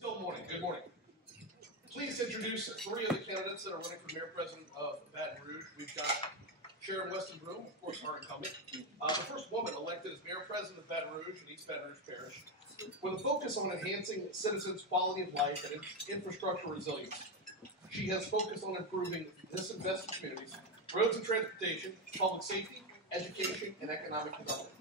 Still morning. Good morning. Please introduce three of the candidates that are running for mayor president of Baton Rouge. We've got Sharon, Weston, Broome, of course, our incumbent. The first woman elected as mayor president of Baton Rouge in East Baton Rouge Parish, with a focus on enhancing citizens' quality of life and infrastructure resilience. She has focused on improving disinvested communities, roads and transportation, public safety, education, and economic development.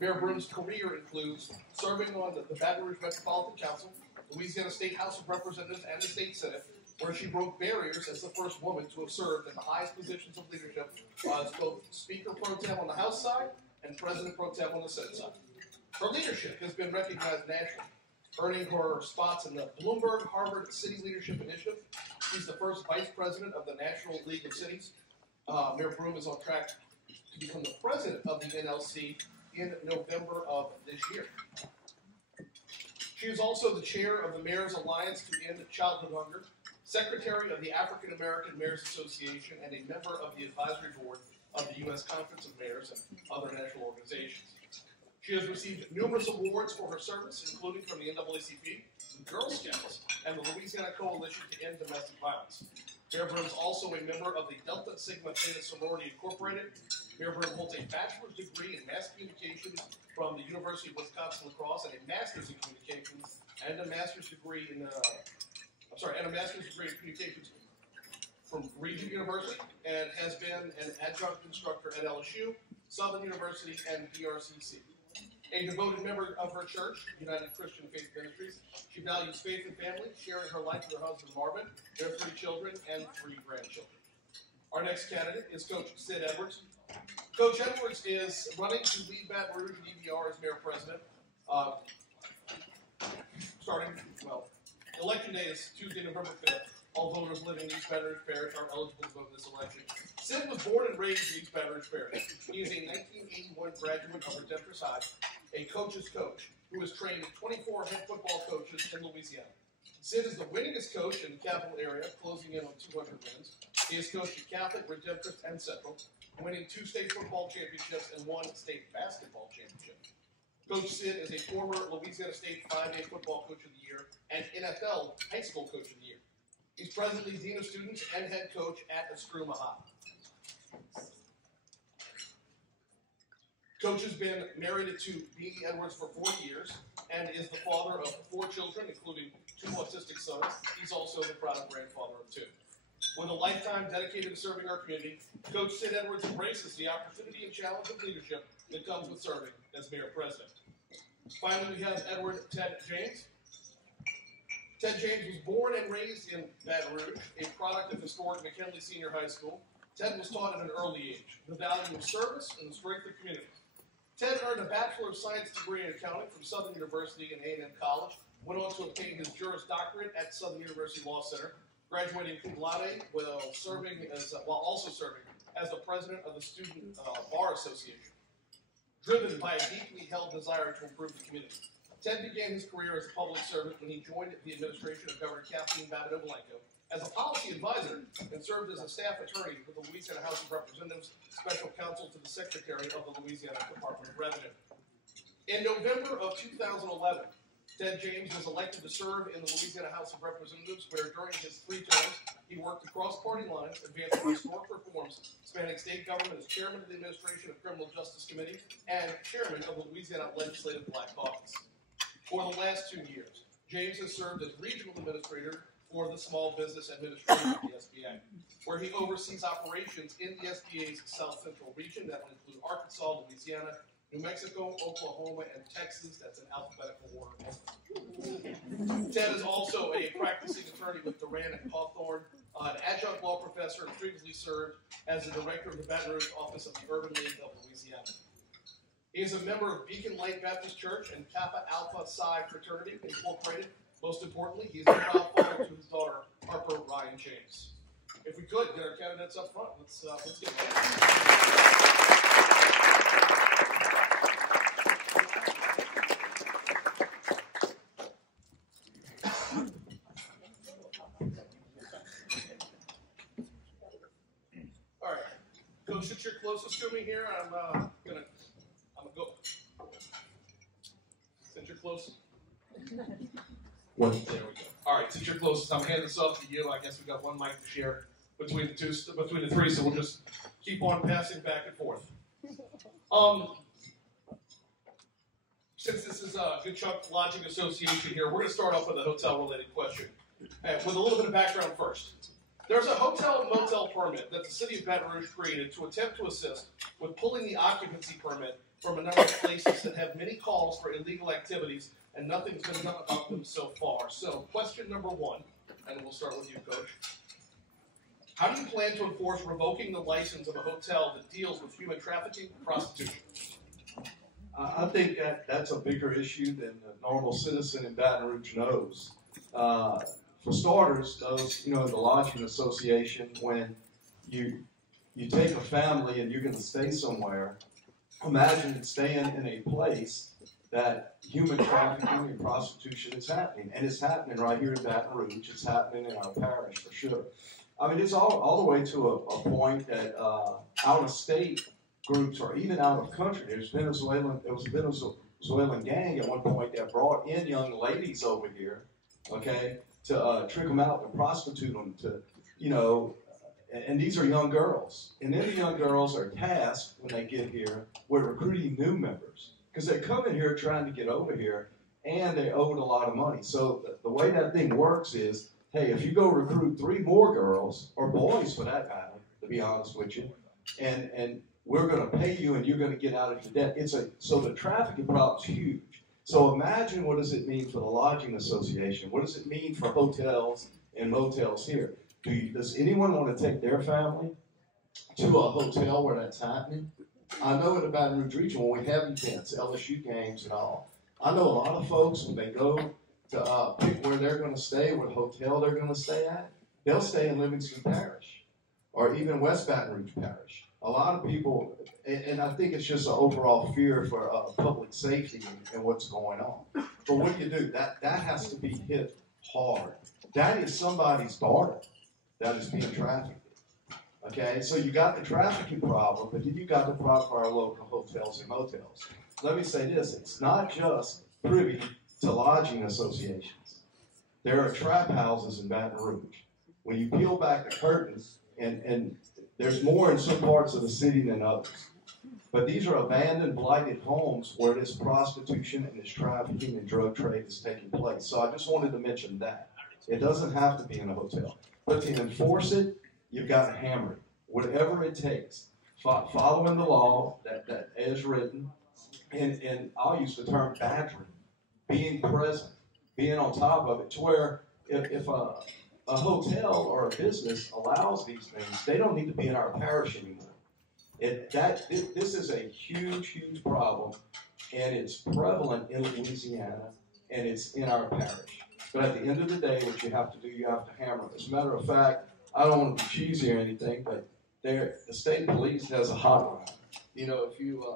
Mayor Broome's career includes serving on the Baton Rouge Metropolitan Council, Louisiana State House of Representatives, and the State Senate, where she broke barriers as the first woman to have served in the highest positions of leadership as both Speaker Pro Tem on the House side and President Pro Tem on the Senate side. Her leadership has been recognized nationally, earning her spots in the Bloomberg Harvard City Leadership Initiative. She's the first vice president of the National League of Cities. Mayor Broome is on track to become the president of the NLC in November of this year. She is also the chair of the Mayor's Alliance to End Childhood Hunger, secretary of the African American Mayors Association, and a member of the advisory board of the U.S. Conference of Mayors and other national organizations. She has received numerous awards for her service, including from the NAACP, the Girl Scouts, and the Louisiana Coalition to End Domestic Violence. Mayor Broome is also a member of the Delta Sigma Theta Sorority Incorporated. Mayor Broome holds a bachelor's degree in mass communications from the University of Wisconsin-La Crosse and a master's in communications and a master's degree in communications from Regent University, and has been an adjunct instructor at LSU, Southern University, and BRCC. A devoted member of her church, United Christian Faith Ministries, she values faith and family, sharing her life with her husband Marvin, their 3 children, and 3 grandchildren. Our next candidate is Coach Sid Edwards. Coach Edwards is running to lead Baton Rouge and EBR as mayor president. Election day is Tuesday, November 5th. All voters living in East Baton Rouge Parish are eligible to vote in this election. Sid was born and raised in East Baton Rouge Parish. He is a 1981 graduate of Redemptor's High, a coach's coach, who has trained 24 head football coaches in Louisiana. Sid is the winningest coach in the capital area, closing in on 200 wins. He has coached at Catholic, Redemptorist, and Central, winning 2 state football championships and 1 state basketball championship. Coach Sid is a former Louisiana State 5A football coach of the year and NFL high school coach of the year. He's presently Dean of Students and head coach at Broome High. Coach has been married to B.E. Edwards for 40 years and is the father of 4 children, including 2 autistic sons. He's also the proud grandfather of 2. With a lifetime dedicated to serving our community, Coach Sid Edwards embraces the opportunity and challenge of leadership that comes with serving as mayor president. Finally, we have Edward Ted James. Ted James was born and raised in Baton Rouge, a product of historic McKinley Senior High School. Ted was taught at an early age the value of service and the strength of community. Ted earned a Bachelor of Science degree in accounting from Southern University and A&M College, went on to obtain his Juris Doctorate at Southern University Law Center, graduating cum laude while also serving as the president of the Student Bar Association. Driven by a deeply held desire to improve the community, Ted began his career as a public servant when he joined the administration of Governor Kathleen Babineau-Blanco as a policy advisor and served as a staff attorney with the Louisiana House of Representatives, special counsel to the Secretary of the Louisiana Department of Revenue. In November of 2011, Ted James was elected to serve in the Louisiana House of Representatives, where during his 3 terms, he worked across party lines, advancing historic reforms spanning state government as chairman of the Administration of Criminal Justice Committee and chairman of the Louisiana Legislative Black Caucus. For the last 2 years, James has served as regional administrator for the Small Business Administration of the SBA, where he oversees operations in the SBA's South Central region that will include Arkansas, Louisiana, New Mexico, Oklahoma, and Texas. That's in alphabetical order. Ted is also a practicing attorney with Duran and Hawthorne, an adjunct law professor, and previously served as the director of the Baton Rouge office of the Urban League of Louisiana. He is a member of Beacon Light Baptist Church and Kappa Alpha Psi Fraternity Incorporated. Most importantly, he is a proud father to his daughter, Harper Ryan James. If we could, get our candidates up front. Let's get them. Since you're closest to me here, I'm gonna go. Since you're close. There we go. All right, since you're closest, I'm handing this off to you. I guess we've got one mic to share between the three, so we'll just keep on passing back and forth. Since this is a Good Chunk Lodging Association here, we're going to start off with a hotel-related question. With a little bit of background first. There's a hotel and motel permit that the city of Baton Rouge created to attempt to assist with pulling the occupancy permit from a number of places that have many calls for illegal activities, and nothing's been done about them so far. So, question number one, and we'll start with you, Coach. How do you plan to enforce revoking the license of a hotel that deals with human trafficking and prostitution? I think that's a bigger issue than the normal citizen in Baton Rouge knows. For starters, those, the lodging association, when you take a family and you're going to stay somewhere, imagine staying in a place that human trafficking and prostitution is happening. And it's happening right here in Baton Rouge. It's happening in our parish for sure. I mean, it's all the way to a point that out-of-state groups or even out-of-country. There was a Venezuelan gang at one point that brought in young ladies over here, okay, to trick them out and prostitute them and these are young girls. And then the young girls are tasked when they get here with recruiting new members because they come in here trying to get over here and they owed a lot of money. So the way that thing works is, hey, if you go recruit 3 more girls, or boys for that matter, to be honest with you, and we're going to pay you and you're going to get out of your debt. So the trafficking problem is huge. So imagine what does it mean for the lodging association? What does it mean for hotels and motels here? Does anyone want to take their family to a hotel where that's happening? I know in the Baton Rouge region when we have events, LSU games and all, I know a lot of folks when they go to pick where they're going to stay, what hotel they're going to stay at, they'll stay in Livingston Parish or even West Baton Rouge Parish. A lot of people, and I think it's just an overall fear for public safety and what's going on. But what do? That has to be hit hard. That is somebody's daughter that is being trafficked. Okay, so you got the trafficking problem, but then you got the problem for our local hotels and motels. Let me say this, it's not just privy to lodging associations. There are trap houses in Baton Rouge. When you peel back the curtains, and there's more in some parts of the city than others. But these are abandoned, blighted homes where this prostitution and this trafficking and drug trade is taking place. So I just wanted to mention that. It doesn't have to be in a hotel. But to enforce it, you've got to hammer it. Whatever it takes. Following the law that is written, and I'll use the term badgering, being present, being on top of it, to where if a hotel or a business allows these things, they don't need to be in our parish anymore. This is a huge, huge problem, and it's prevalent in Louisiana, and it's in our parish. But at the end of the day, what you have to do, you have to hammer it. As a matter of fact, I don't want to be cheesy or anything, but the state police has a hotline. If you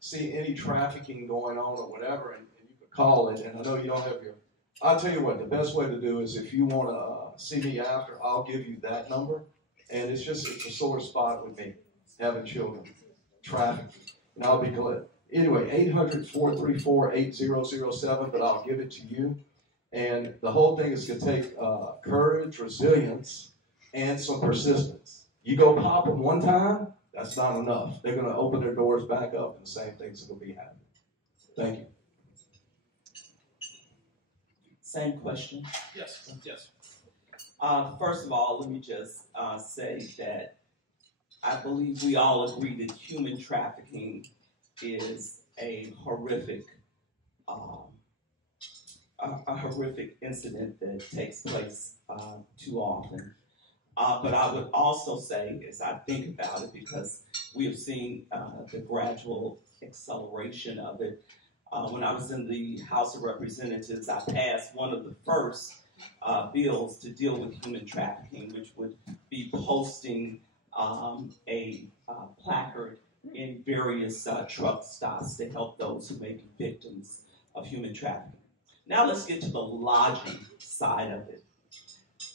see any trafficking going on or whatever, and you can call it, and I know you don't have I'll tell you what, the best way to do is if you want to see me after, I'll give you that number. And it's a sore spot with me, having children, trafficking, and I'll be glad. Anyway, 800-434-8007, but I'll give it to you. And the whole thing is going to take courage, resilience, and some persistence. You go pop them one time, that's not enough. They're going to open their doors back up, and the same thing's going to be happening. Thank you. Same question. Yes. First of all, let me just say that I believe we all agree that human trafficking is a horrific incident that takes place too often. But I would also say, as I think about it, because we have seen the gradual acceleration of it. When I was in the House of Representatives, I passed one of the first bills to deal with human trafficking, which would be posting a placard in various truck stops to help those who may be victims of human trafficking. Now let's get to the lodging side of it.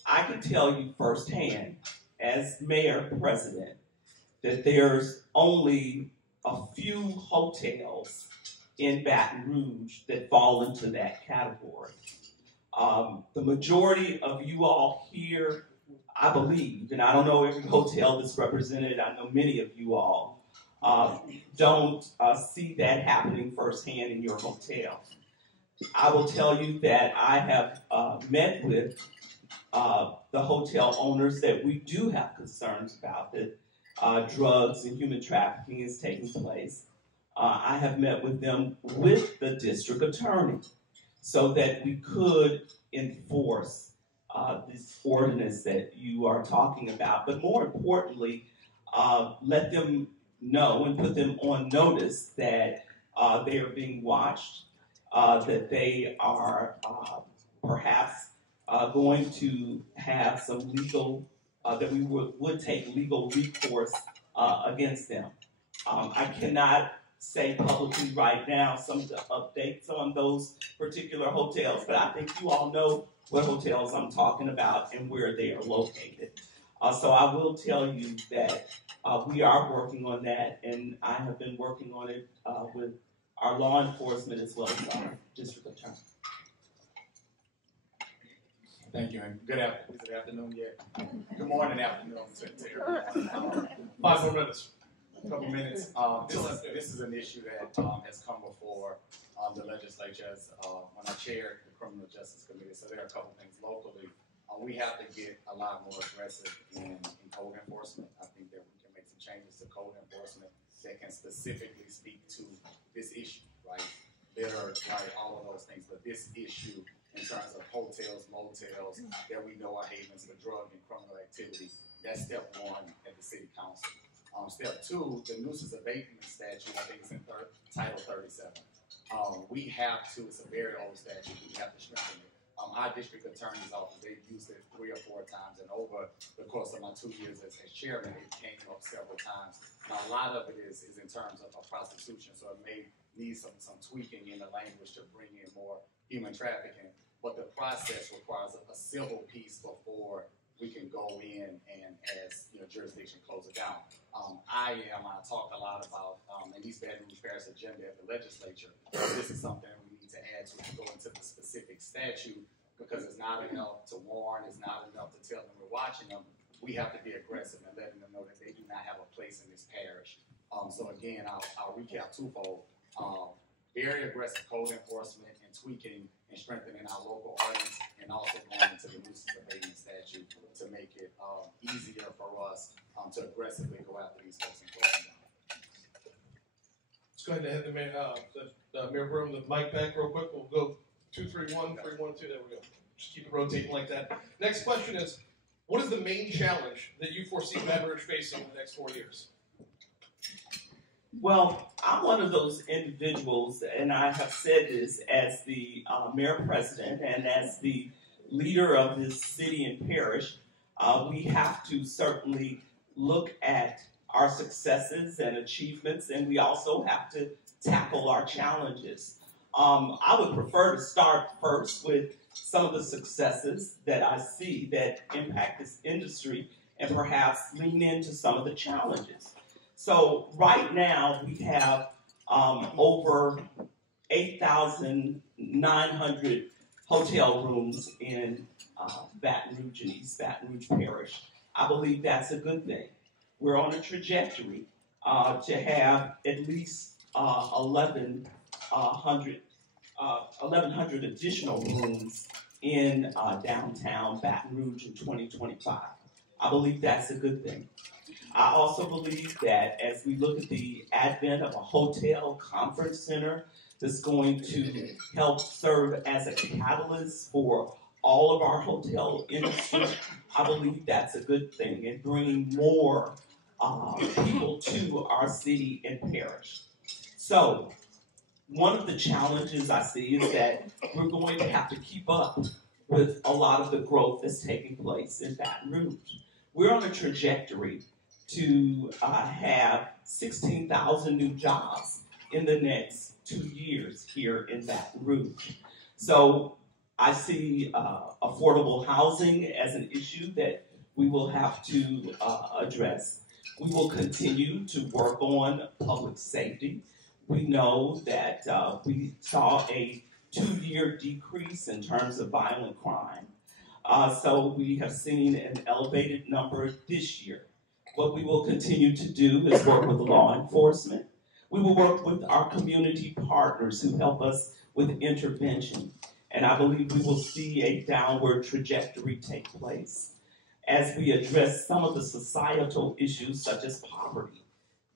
I can tell you firsthand, as mayor president, that there's only a few hotels in Baton Rouge that fall into that category. The majority of you all here, I believe, and I don't know every hotel that's represented, I know many of you all, don't see that happening firsthand in your hotel. I will tell you that I have met with the hotel owners that we do have concerns about, that drugs and human trafficking is taking place. I have met with them with the district attorney so that we could enforce this ordinance that you are talking about, but more importantly, let them know and put them on notice that they are being watched, that they are perhaps going to have some legal, that we would take legal recourse against them. I cannot say publicly right now some of the updates on those particular hotels, but I think you all know what hotels I'm talking about and where they are located. So I will tell you that we are working on that, and I have been working on it with our law enforcement as well as our district attorney. Thank you, and good afternoon yet? Good morning, afternoon to everyone. 5 more minutes. A couple minutes. This is an issue that has come before the legislature as when I chaired the Criminal Justice Committee. So there are a couple things locally. We have to get a lot more aggressive in code enforcement. I think that we can make some changes to code enforcement that can specifically speak to this issue, right? Litter, right, all of those things. But this issue in terms of hotels, motels that we know are havens for drug and criminal activity, that's step one at the city council. Step two, the nuisance abatement statute, I think it's in Title 37. We have to, it's a very old statute, we have to strengthen it. Our district attorney's office, they've used it 3 or 4 times, and over the course of my 2 years as chairman, it came up several times. Now, a lot of it is in terms of prostitution, so it may need some tweaking in the language to bring in more human trafficking, but the process requires a civil piece before we can go in and, as jurisdiction, close it down. I talk a lot about in East Baton Rouge Parish agenda at the legislature. This is something we need to add to go into the specific statute, because it's not enough to warn, it's not enough to tell them we're watching them. We have to be aggressive and letting them know that they do not have a place in this parish. So again, I'll recap twofold. Very aggressive code enforcement and tweaking and strengthening our local ordinance, and also going into the nuisance abatement statute to make it easier for us to aggressively go after these folks and close them down. Let's go ahead and hand the Mayor Broome the mic back real quick. We'll go 2, 3, 1, 3, 1, 2. There we go. Just keep it rotating like that. Next question is, what is the main challenge that you foresee Baton Rouge facing in the next 4 years? Well, I'm one of those individuals, and I have said this as the mayor president and as the leader of this city and parish. We have to certainly look at our successes and achievements, and we also have to tackle our challenges. I would prefer to start first with some of the successes that I see that impact this industry and perhaps lean into some of the challenges. So right now we have over 8,900 hotel rooms in Baton Rouge and East Baton Rouge Parish. I believe that's a good thing. We're on a trajectory to have at least 1,100 additional rooms in downtown Baton Rouge in 2025. I believe that's a good thing. I also believe that as we look at the advent of a hotel conference center that's going to help serve as a catalyst for all of our hotel industry, I believe that's a good thing, and bringing more people to our city and parish. So one of the challenges I see is that we're going to have to keep up with a lot of the growth that's taking place in Baton Rouge. We're on a trajectory to have 16,000 new jobs in the next 2 years here in Baton Rouge. So I see affordable housing as an issue that we will have to address. We will continue to work on public safety. We know that we saw a 2-year decrease in terms of violent crime. So we have seen an elevated number this year. What we will continue to do is work with law enforcement. We will work with our community partners who help us with intervention. And I believe we will see a downward trajectory take place as we address some of the societal issues such as poverty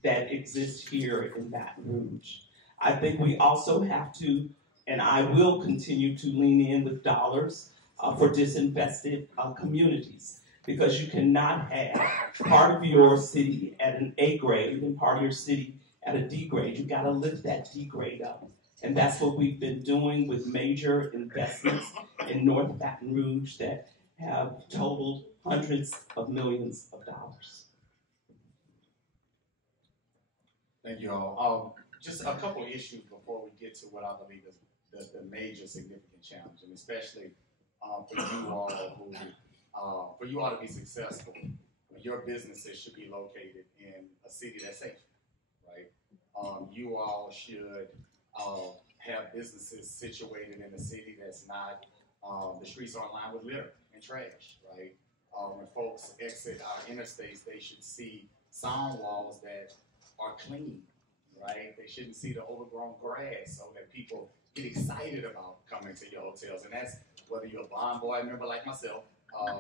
that exist here in Baton Rouge. I think we also have to, and I will continue to lean in with dollars for disinvested communities, because you cannot have part of your city at an A grade and part of your city at a D grade. You gotta lift that D grade up. And that's what we've been doing with major investments in North Baton Rouge that have totaled hundreds of millions of dollars. Thank you all. Just a couple of issues before we get to what I believe is the major significant challenge, and especially for you all to be successful, your businesses should be located in a city that's safe, right? You all should have businesses situated in a city that's not, the streets aren't lined with litter and trash, right? When folks exit our interstates, they should see sound walls that are clean, right? They shouldn't see the overgrown grass so that people get excited about coming to your hotels. And that's whether you're a Bond Boy member like myself,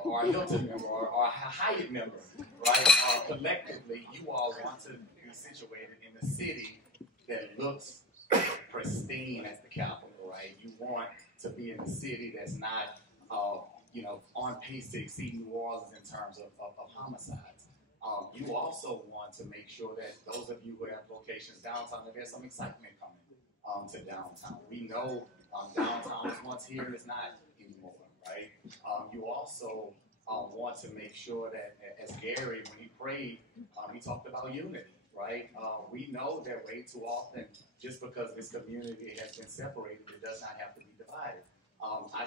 or a Hilton member, or a Hyatt member, right? Collectively, you all want to be situated in a city that looks pristine as the capital, right? You want to be in a city that's not, on pace to exceed New Orleans in terms of homicides. You also want to make sure that those of you who have locations downtown, that there's some excitement coming to downtown. We know downtown was once here and it's not anymore, right? You also want to make sure that, as Gary, when he prayed, he talked about unity, right? We know that way too often, just because this community has been separated, it does not have to be divided. I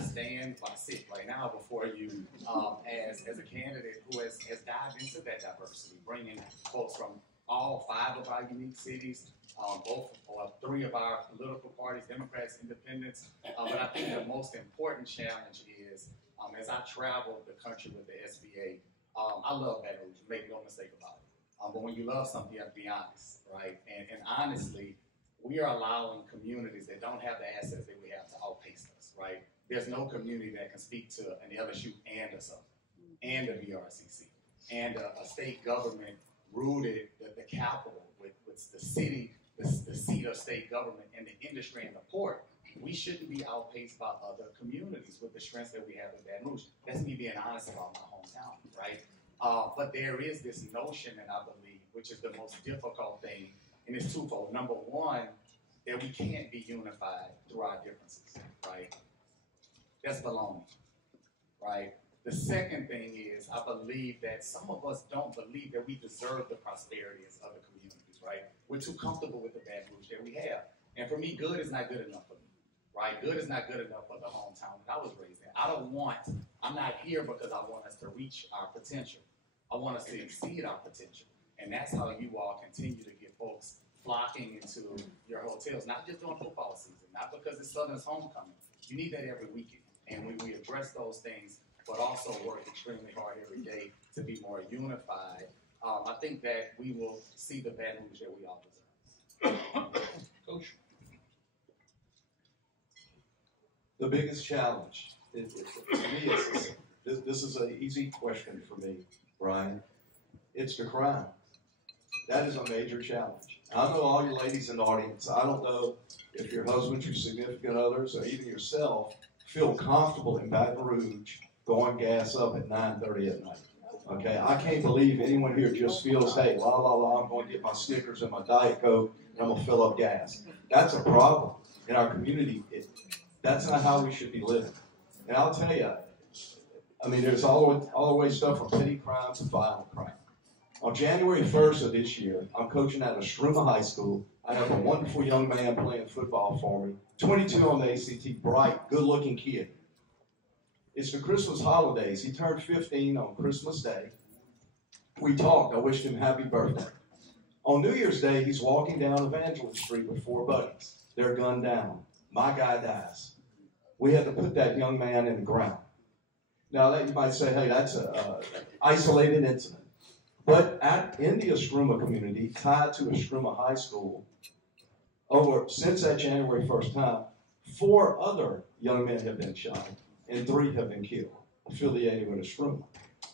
sit right now before you as a candidate who has dived into that diversity, bringing folks from all 5 of our unique cities, both or 3 of our political parties, Democrats, Independents. But I think the most important challenge is, as I travel the country with the SBA, I love Baton Rouge, make no mistake about it. But when you love something, you have to be honest, right? And honestly, we are allowing communities that don't have the assets that we have to outpace us, right? There's no community that can speak to an LSU and a Southern and a VRCC and a state government rooted the capital with the city, the seat of state government and the industry and the port. We shouldn't be outpaced by other communities with the strengths that we have in Baton Rouge. That's me being honest about my hometown, right? But there is this notion, and I believe, which is the most difficult thing, and it's twofold. Number one, that we can't be unified through our differences, right? That's baloney, right? The second thing is, I believe that some of us don't believe that we deserve the prosperity of other communities, right? We're too comfortable with the Baton Rouge that we have. And for me, good is not good enough for me, right? Good is not good enough for the hometown that I was raised in. I'm not here because I want us to reach our potential. I want us to exceed our potential. And that's how you all continue to get folks flocking into your hotels, not just during football season, not because it's Southern's homecoming. You need that every weekend. And we address those things, but also work extremely hard every day to be more unified. I think that we will see the Baton Rouge that we all deserve. Coach? The biggest challenge, to me, this is an easy question for me, Brian. It's the crime. That is a major challenge. I know all you ladies in the audience, I don't know if your husbands, your significant others, or even yourself feel comfortable in Baton Rouge going gas up at 9:30 at night. Okay, I can't believe anyone here just feels, hey, la la la, I'm going to get my Snickers and my Diet Coke and I'm going to fill up gas. That's a problem in our community. That's not how we should be living. And I'll tell you, I mean, there's all the way stuff from petty crime to violent crime. On January 1st of this year, I'm coaching at a Broome High School. I have a wonderful young man playing football for me, 22 on the ACT, bright, good-looking kid. It's the Christmas holidays. He turned 15 on Christmas Day. We talked. I wished him happy birthday. On New Year's Day, he's walking down Evangeline Street with 4 buddies. They're gunned down. My guy dies. we had to put that young man in the ground. Now, that you might say, hey, that's an isolated incident. But in the Oskruma community, tied to Oskruma High School, since that January 1st time, 4 other young men have been shot and 3 have been killed, affiliated with Oskruma.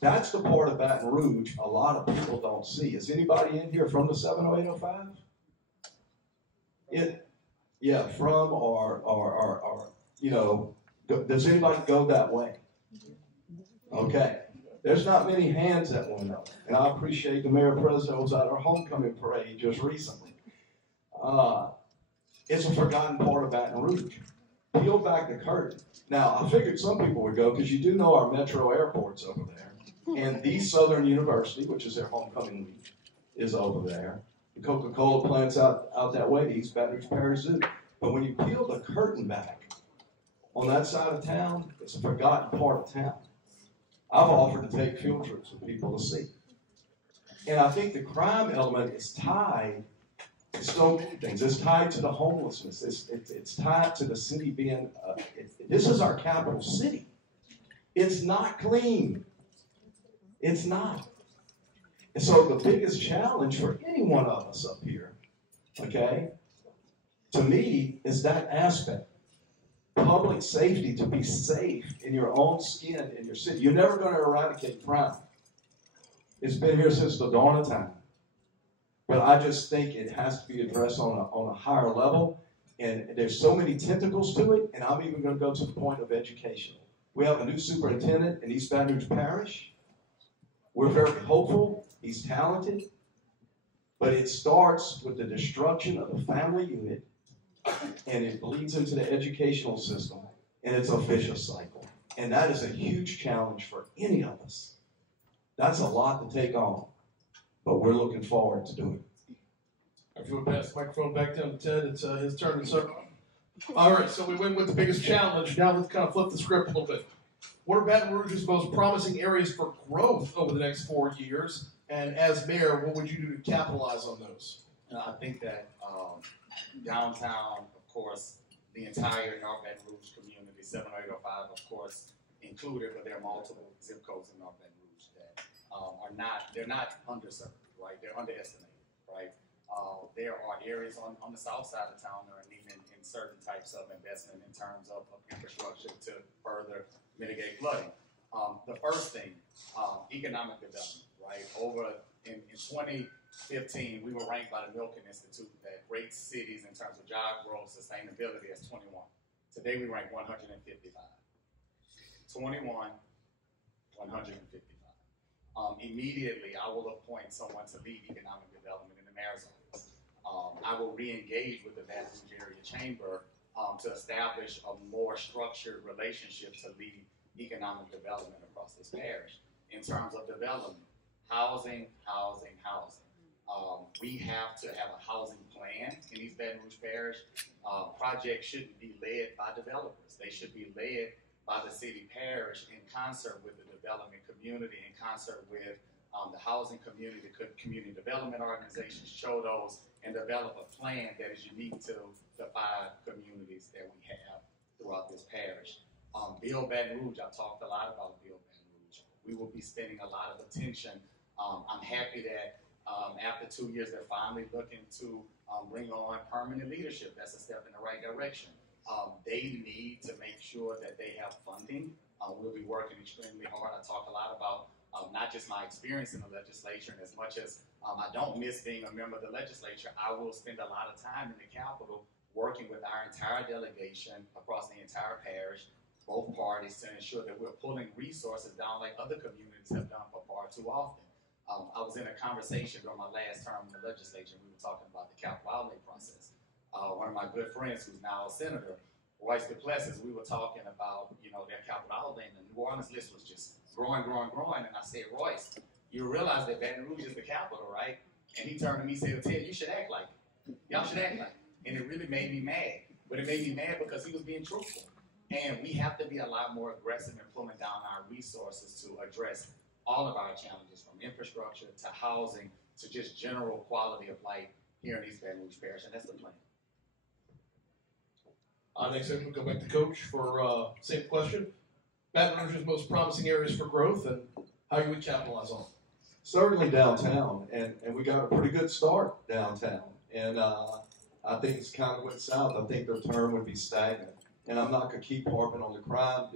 That's the part of Baton Rouge a lot of people don't see. Is anybody in here from the 70805? Yeah, from or does anybody go that way? Okay. There's not many hands that one know. And I appreciate the mayor president was at our homecoming parade just recently. It's a forgotten part of Baton Rouge. Peel back the curtain. Now, I figured some people would go because you do know our metro airport's over there. And the Southern University, which is their homecoming week, is over there. The Coca-Cola plant's out that way, the East Baton Rouge Parish Zoo. But when you peel the curtain back on that side of town, it's a forgotten part of town. I've offered to take field trips with people to see. And I think the crime element is tied to so many things. It's tied to the homelessness. It's tied to the city being, this is our capital city. It's not clean. It's not. And so the biggest challenge for any one of us up here, okay, to me, is that aspect. Public safety, to be safe in your own skin, in your city. You're never going to eradicate crime. It's been here since the dawn of time. But I just think it has to be addressed on a higher level. And there's so many tentacles to it, and I'm even going to go to the point of education. We have a new superintendent in East Baton Rouge Parish. We're very hopeful. He's talented. But it starts with the destruction of the family unit, and it bleeds into the educational system, and it's a vicious cycle. And that is a huge challenge for any of us. That's a lot to take on, but we're looking forward to doing it. If you would pass the microphone back down to Ted, it's his turn to serve. All right, so we went with the biggest challenge. Now let's kind of flip the script a little bit. What are Baton Rouge's most promising areas for growth over the next 4 years? And as mayor, what would you do to capitalize on those? I think that downtown, of course, the entire North Baton Rouge community, 70805, of course, included, but there are multiple zip codes in North Baton Rouge that they're not underserved, right? They're underestimated, right? There are areas on the south side of town that are needing in certain types of investment in terms of infrastructure to further mitigate flooding. The first thing, economic development, right? Over in 2015, we were ranked by the Milken Institute that rates cities in terms of job growth, sustainability as 21. Today we rank 155. 21, 155. Immediately, I will appoint someone to lead economic development in the mayor's office. I will re-engage with the Baton Rouge Area Chamber to establish a more structured relationship to lead economic development across this parish. In terms of development, housing. We have to have a housing plan in East Baton Rouge Parish. Projects shouldn't be led by developers. They should be led by the city parish in concert with the development community, in concert with the housing community, the community development organizations, CHODOs, and develop a plan that is unique to the 5 communities that we have throughout this parish. Build Baton Rouge, I've talked a lot about Build Baton Rouge. We will be spending a lot of attention. I'm happy that after 2 years, they're finally looking to bring on permanent leadership. That's a step in the right direction. They need to make sure that they have funding. We'll be working extremely hard. I talk a lot about not just my experience in the legislature, and as much as I don't miss being a member of the legislature, I will spend a lot of time in the Capitol working with our entire delegation across the entire parish, both parties, to ensure that we're pulling resources down like other communities have done for far too often. I was in a conversation during my last term in the legislature. We were talking about the capital outlay process. One of my good friends, who's now a senator, Royce DePlessis, we were talking about, their capital outlay, and the New Orleans list was just growing. And I said, Royce, you realize that Baton Rouge is the capital, right? And he turned to me and said, Ted, you should act like it. Y'all should act like it. And it really made me mad. But it made me mad because he was being truthful. And we have to be a lot more aggressive in pulling down our resources to address all of our challenges, from infrastructure to housing to just general quality of life here in East Baton Rouge Parish, and that's the plan. Next up, we'll go back to Coach for same question. Baton Rouge's most promising areas for growth and how you would capitalize on them. Certainly downtown, and we got a pretty good start downtown. And I think it's kind of went south. I think the term would be stagnant. And I'm not going to keep harping on the crime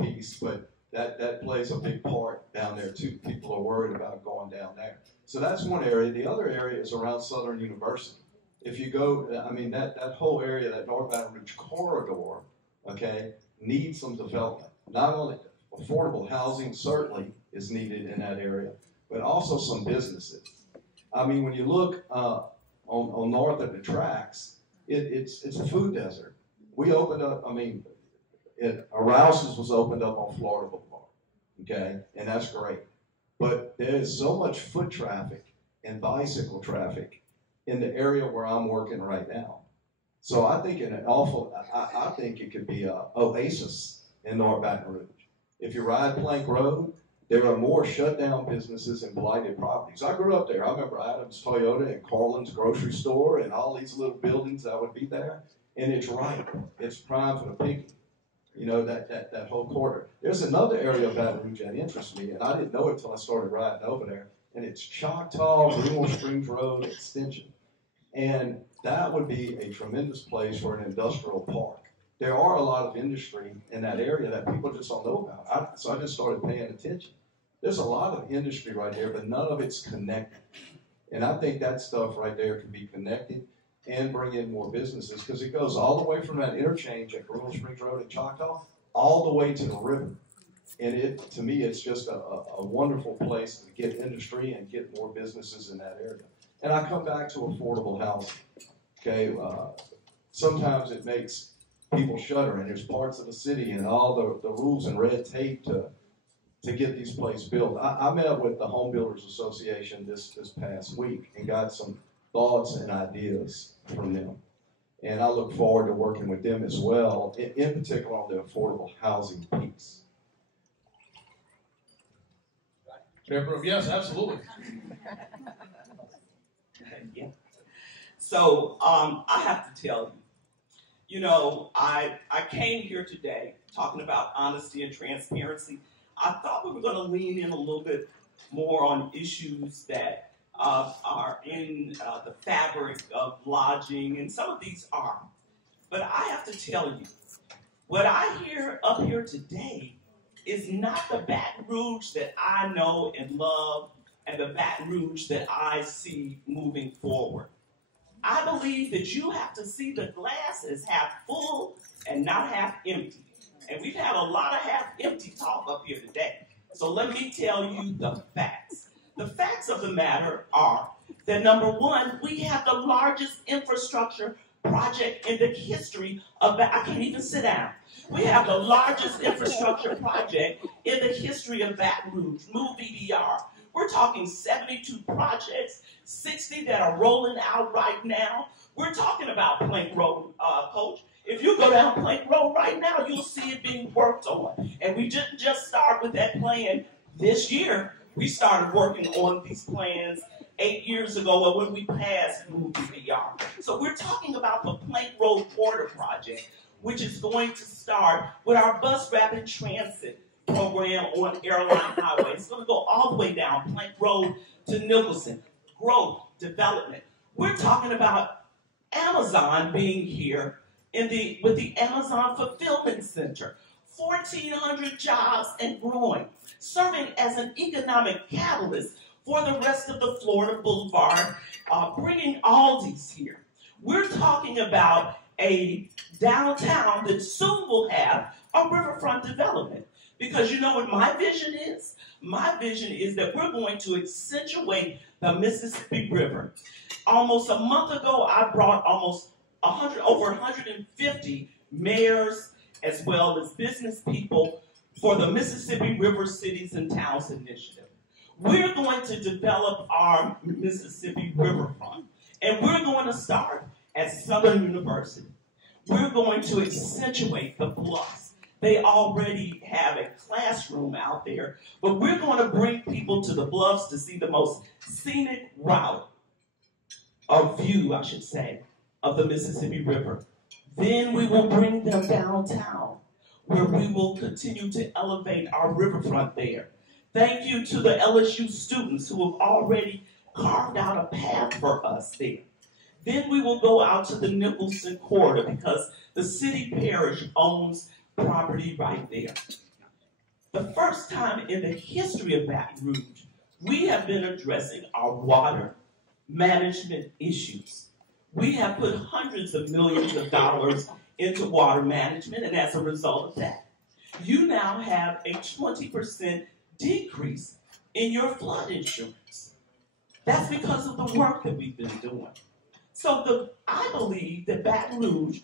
piece, but that plays a big part down there too. People are worried about going down there. So that's one area. The other area is around Southern University. If you go, I mean, that whole area, that North Baton Rouge corridor, okay, needs some development. Not only affordable housing certainly is needed in that area, but also some businesses. I mean, when you look on north of the tracks, it's a food desert. We opened up, I mean, Rouse's was opened up on Florida Boulevard, okay, and that's great. But there's so much foot traffic and bicycle traffic in the area where I'm working right now. So I think I think it could be an oasis in North Baton Rouge. If you ride Plank Road, there are more shut down businesses and blighted properties. I grew up there. I remember Adams Toyota and Carlin's grocery store and all these little buildings that would be there. And it's ripe. It's prime for the picking. You know, that whole corridor. There's another area of Baton Rouge that interests me, and I didn't know it until I started riding over there. And it's Choctaw, Broome Springs Road Extension. And that would be a tremendous place for an industrial park. There are a lot of industry in that area that people just don't know about. So I just started paying attention. There's a lot of industry right there, but none of it's connected. And I think that stuff right there can be connected and bring in more businesses because it goes all the way from that interchange at Broome Springs Road in Choctaw all the way to the river. And to me, it's just a wonderful place to get industry and get more businesses in that area. And I come back to affordable housing. Okay, sometimes it makes people shudder, and there's parts of the city and all the rules and red tape to get these places built. I met with the Home Builders Association this past week and got some thoughts and ideas from them. And I look forward to working with them as well, in particular on the affordable housing piece. Mayor Broome, yes, absolutely. Yeah. So I have to tell you, I came here today talking about honesty and transparency. I thought we were going to lean in a little bit more on issues that are in the fabric of lodging, and some of these are. But I have to tell you, what I hear up here today is not the Baton Rouge that I know and love and the Baton Rouge that I see moving forward. I believe that you have to see the glass as half full and not half empty. And we've had a lot of half empty talk up here today. So let me tell you the facts. The facts of the matter are that, number one, we have the largest infrastructure project in the history of I can't even sit down. We have the largest infrastructure project in the history of Baton Rouge, Move BTR. We're talking 72 projects, 60 that are rolling out right now. We're talking about Plank Road, Coach. If you go down Plank Road right now, you'll see it being worked on. And we didn't just start with that plan this year. We started working on these plans 8 years ago when we passed Move BTR. So we're talking about the Plank Road Corridor Project, which is going to start with our bus rapid transit program on Airline Highway. It's going to go all the way down Plank Road to Nicholson. Growth, development. We're talking about Amazon being here with the Amazon Fulfillment Center. 1,400 jobs and growing, serving as an economic catalyst for the rest of the Florida Boulevard, bringing Aldi's here. We're talking about a downtown that soon will have a riverfront development. Because you know what my vision is? My vision is that we're going to accentuate the Mississippi River. Almost a month ago, I brought over 150 mayors as well as business people for the Mississippi River Cities and Towns Initiative. We're going to develop our Mississippi riverfront, and we're going to start at Southern University. We're going to accentuate the bluffs. They already have a classroom out there, but we're going to bring people to the bluffs to see the most scenic route, or view, I should say, of the Mississippi River. Then we will bring them downtown, where we will continue to elevate our riverfront there. Thank you to the LSU students who have already carved out a path for us there. Then we will go out to the Nicholson corridor because the city parish owns property right there. The first time in the history of Baton Rouge, we have been addressing our water management issues. We have put hundreds of millions of dollars into water management, and as a result of that, you now have a 20% decrease in your flood insurance. That's because of the work that we've been doing. So I believe that Baton Rouge,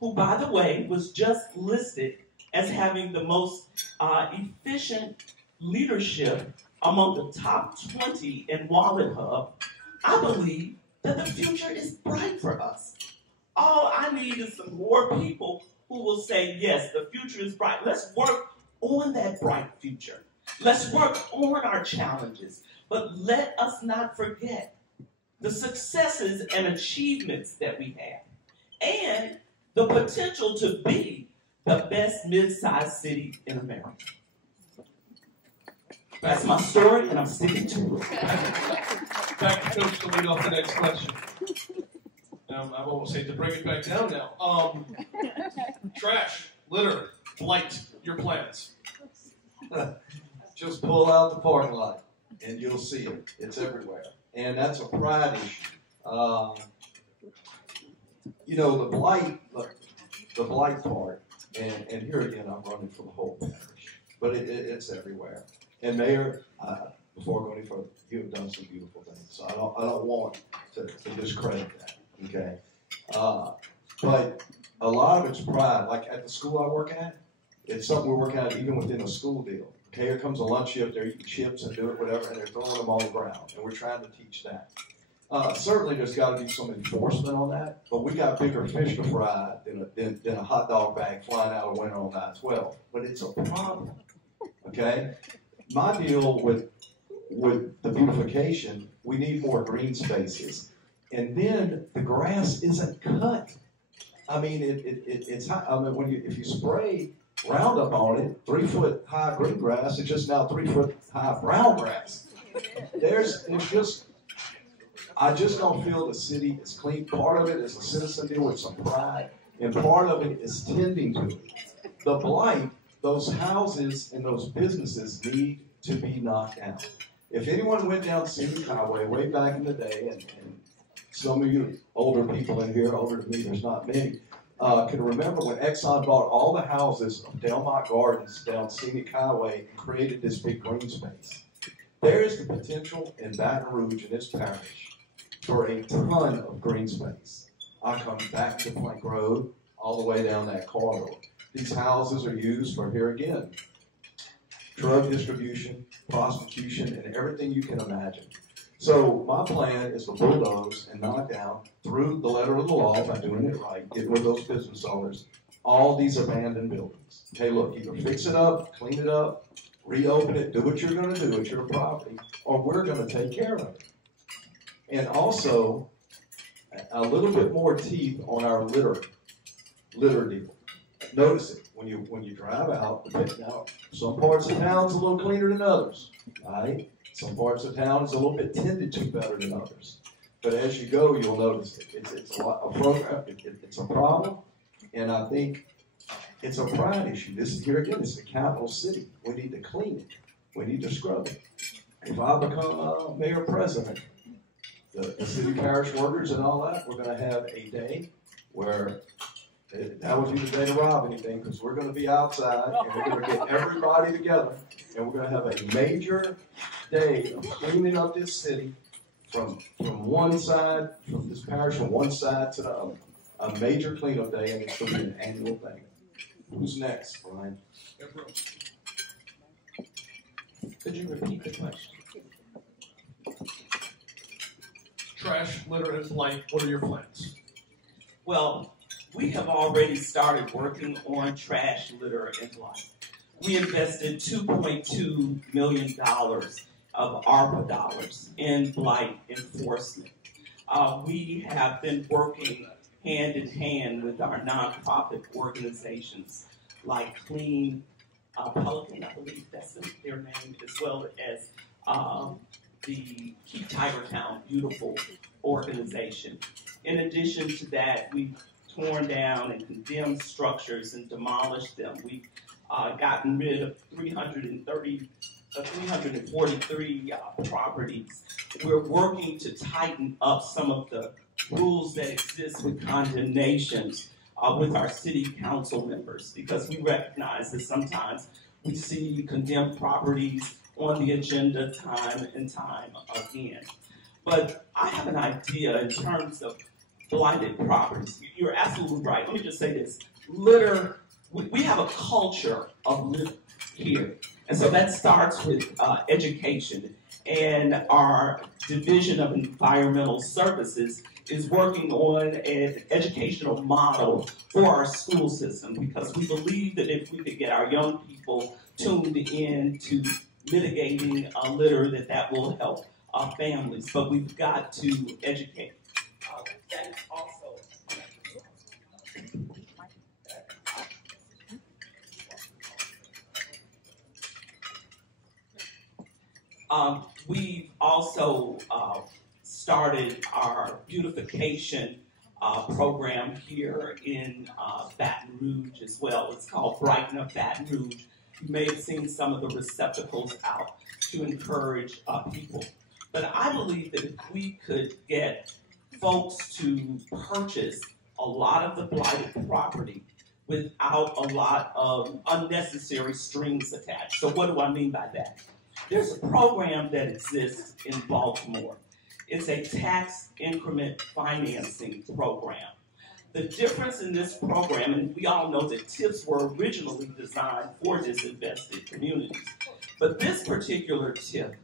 who, by the way, was just listed as having the most efficient leadership among the top 20 in Wallet Hub, I believe that the future is bright for us. All I need is some more people who will say, yes, the future is bright. Let's work on that bright future. Let's work on our challenges. But let us not forget the successes and achievements that we have and the potential to be the best mid-sized city in America. That's my story, and I'm sticking to it. Back to Coach to lead off the next question. I won't say to bring it back down now. Trash, litter, blight, your plans. Just pull out the parking lot, and you'll see it. It's everywhere. And that's a pride issue. The blight part, and here again, I'm running for the whole parish, but it's everywhere. And Mayor, before going any further, you have done some beautiful things, so I don't want to discredit that, okay? But a lot of it's pride. Like at the school I work at, it's something we're working out even within a school deal. Okay, here comes a lunch shift, they're eating chips and doing whatever, and they're throwing them on the ground, and we're trying to teach that. Certainly there's got to be some enforcement on that, but we got bigger fish to fry than a hot dog bag flying out a window on I-12. But it's a problem, okay? My deal with the beautification, we need more green spaces. And then the grass isn't cut. I mean, it's high. I mean, if you spray Roundup on it, 3 foot high green grass, it's just now 3 foot high brown grass. I just don't feel the city is clean. Part of it is a citizen deal with some pride, and part of it is tending to it. The blight, those houses and those businesses need to be knocked down. If anyone went down Scenic Highway way back in the day, and some of you older people in here, older than me, there's not many, can remember when Exxon bought all the houses of Delmont Gardens down Scenic Highway and created this big green space. There is the potential in Baton Rouge in this parish for a ton of green space. I come back to Plank Road all the way down that corridor. These houses are used for, here again, drug distribution, prostitution, and everything you can imagine. So my plan is to bulldoze and knock down, through the letter of the law, by doing it right, getting with those business owners, all these abandoned buildings. Okay, look, either fix it up, clean it up, reopen it, do what you're going to do, it's your property, or we're going to take care of it. And also, a little bit more teeth on our litter deal. Notice it when you drive out. Now, some parts of town's a little cleaner than others, right? Some parts of town is a little bit tended to better than others. But as you go, you'll notice it. It's a problem, and I think it's a pride issue. Here again, it's the capital city. We need to clean it. We need to scrub it. If I become mayor president, the city parish workers and all that, we're going to have a day where that would be the day to rob anything, because we're going to be outside and we're going to get everybody together and we're going to have a major day of cleaning up this city from one side, from this parish, from one side to the other. A major cleanup day, and it's going to be an annual thing. Who's next, Brian? Could you repeat the question? Trash, litter, and blight, what are your plans? Well, we have already started working on trash, litter, and blight. We invested $2.2 million of ARPA dollars in blight enforcement. We have been working hand in hand with our nonprofit organizations like Clean Pelican, I believe that's their name, as well as the Keep Tigertown Beautiful organization. In addition to that, we've torn down and condemned structures and demolished them. We've gotten rid of 343 properties. We're working to tighten up some of the rules that exist with condemnations with our city council members, because we recognize that sometimes we see condemned properties on the agenda time and time again. But I have an idea in terms of blighted properties. You're absolutely right. Let me just say this. Litter, we have a culture of litter here. And so that starts with education. And our Division of Environmental Services is working on an educational model for our school system, because we believe that if we could get our young people tuned in to mitigating litter, that will help our families. But we've got to educate. That is also we've also started our beautification program here in Baton Rouge as well. It's called Brighten Up Baton Rouge. You may have seen some of the receptacles out to encourage people. But I believe that if we could get folks to purchase a lot of the blighted property without a lot of unnecessary strings attached. So what do I mean by that? There's a program that exists in Baltimore. It's a tax increment financing program. The difference in this program, and we all know that TIFs were originally designed for disinvested communities, but this particular TIF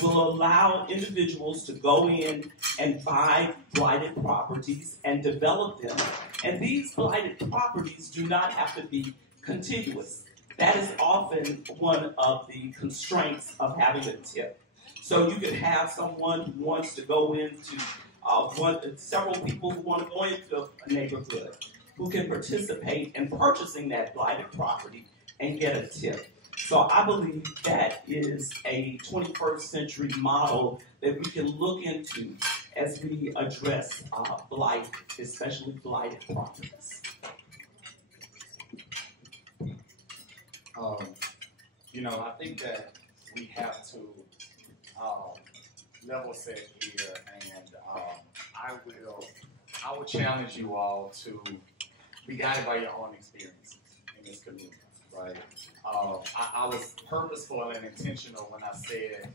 will allow individuals to go in and buy blighted properties and develop them. And these blighted properties do not have to be contiguous. That is often one of the constraints of having a TIF. So you could have someone who wants to go into, several people who want to go into a neighborhood who can participate in purchasing that blighted property and get a TIF. So I believe that is a 21st century model that we can look into as we address blight, especially blighted properties. I think that we have to level set here, and I will challenge you all to be guided by your own experiences in this community, right? I was purposeful and intentional when I said,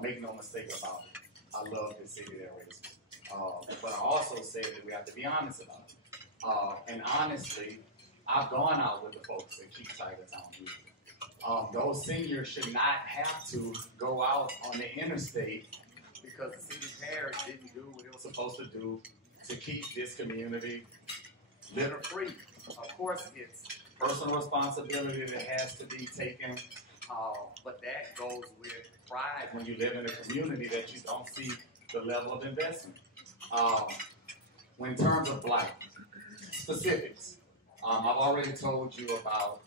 make no mistake about it, I love this city there is. But I also said that we have to be honest about it. And honestly, I've gone out with the folks that keep Tigertown beautiful. Those seniors should not have to go out on the interstate because the city parish didn't do what it was supposed to do to keep this community litter free. Of course, it's personal responsibility that has to be taken, but that goes with pride when you live in a community that you don't see the level of investment. In terms of blight, specifics, I've already told you about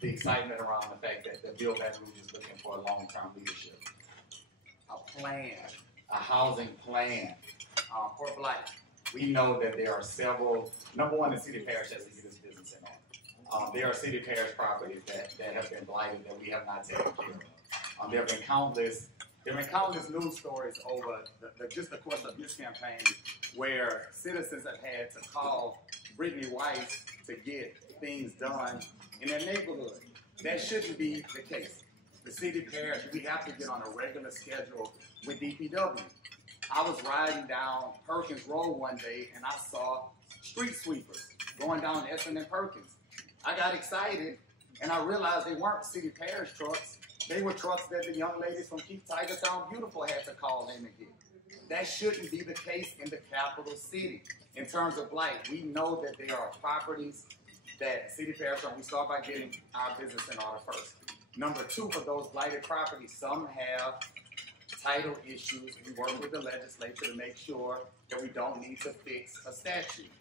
the excitement around the fact that the Bill Baton Rouge is looking for a long-term leadership. A plan, a housing plan for blight. We know that there are several, number one, the city parish has to get its business in order. There are city parish properties that have been blighted that we have not taken care of. There have been countless news stories over just the course of this campaign where citizens have had to call Brittany Weiss to get things done in their neighborhood. That shouldn't be the case. The city parish, we have to get on a regular schedule with DPW. I was riding down Perkins Road one day and I saw street sweepers going down SME Perkins. I got excited and I realized they weren't city parish trucks. They were trucks that the young ladies from Keep Tigertown Beautiful had to call in and get. That shouldn't be the case in the capital city. In terms of blight, we know that there are properties that city parish, we start by getting our business in order first. Number two, for those blighted properties, some have title issues. We work with the legislature to make sure that we don't need to fix a statute.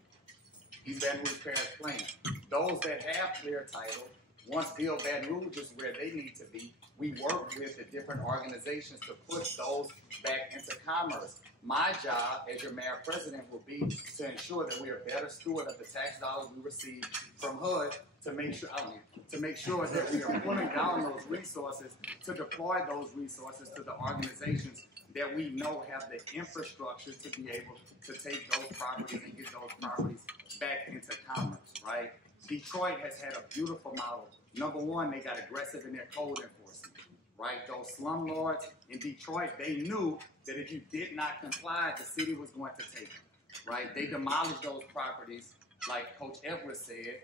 East Baton Rouge Parish Plan. Those that have clear title, once Bill Baton Rouge is where they need to be, we work with the different organizations to push those back into commerce. My job as your mayor president will be to ensure that we are better steward of the tax dollars we receive from HUD to make sure that we are pulling down those resources to deploy those resources to the organizations that we know have the infrastructure to be able to take those properties and get those properties back into commerce, right? Detroit has had a beautiful model. Number one, they got aggressive in their code enforcement, right? Those slumlords in Detroit, they knew that if you did not comply, the city was going to take them, right? They demolished those properties, like Coach Edwards said,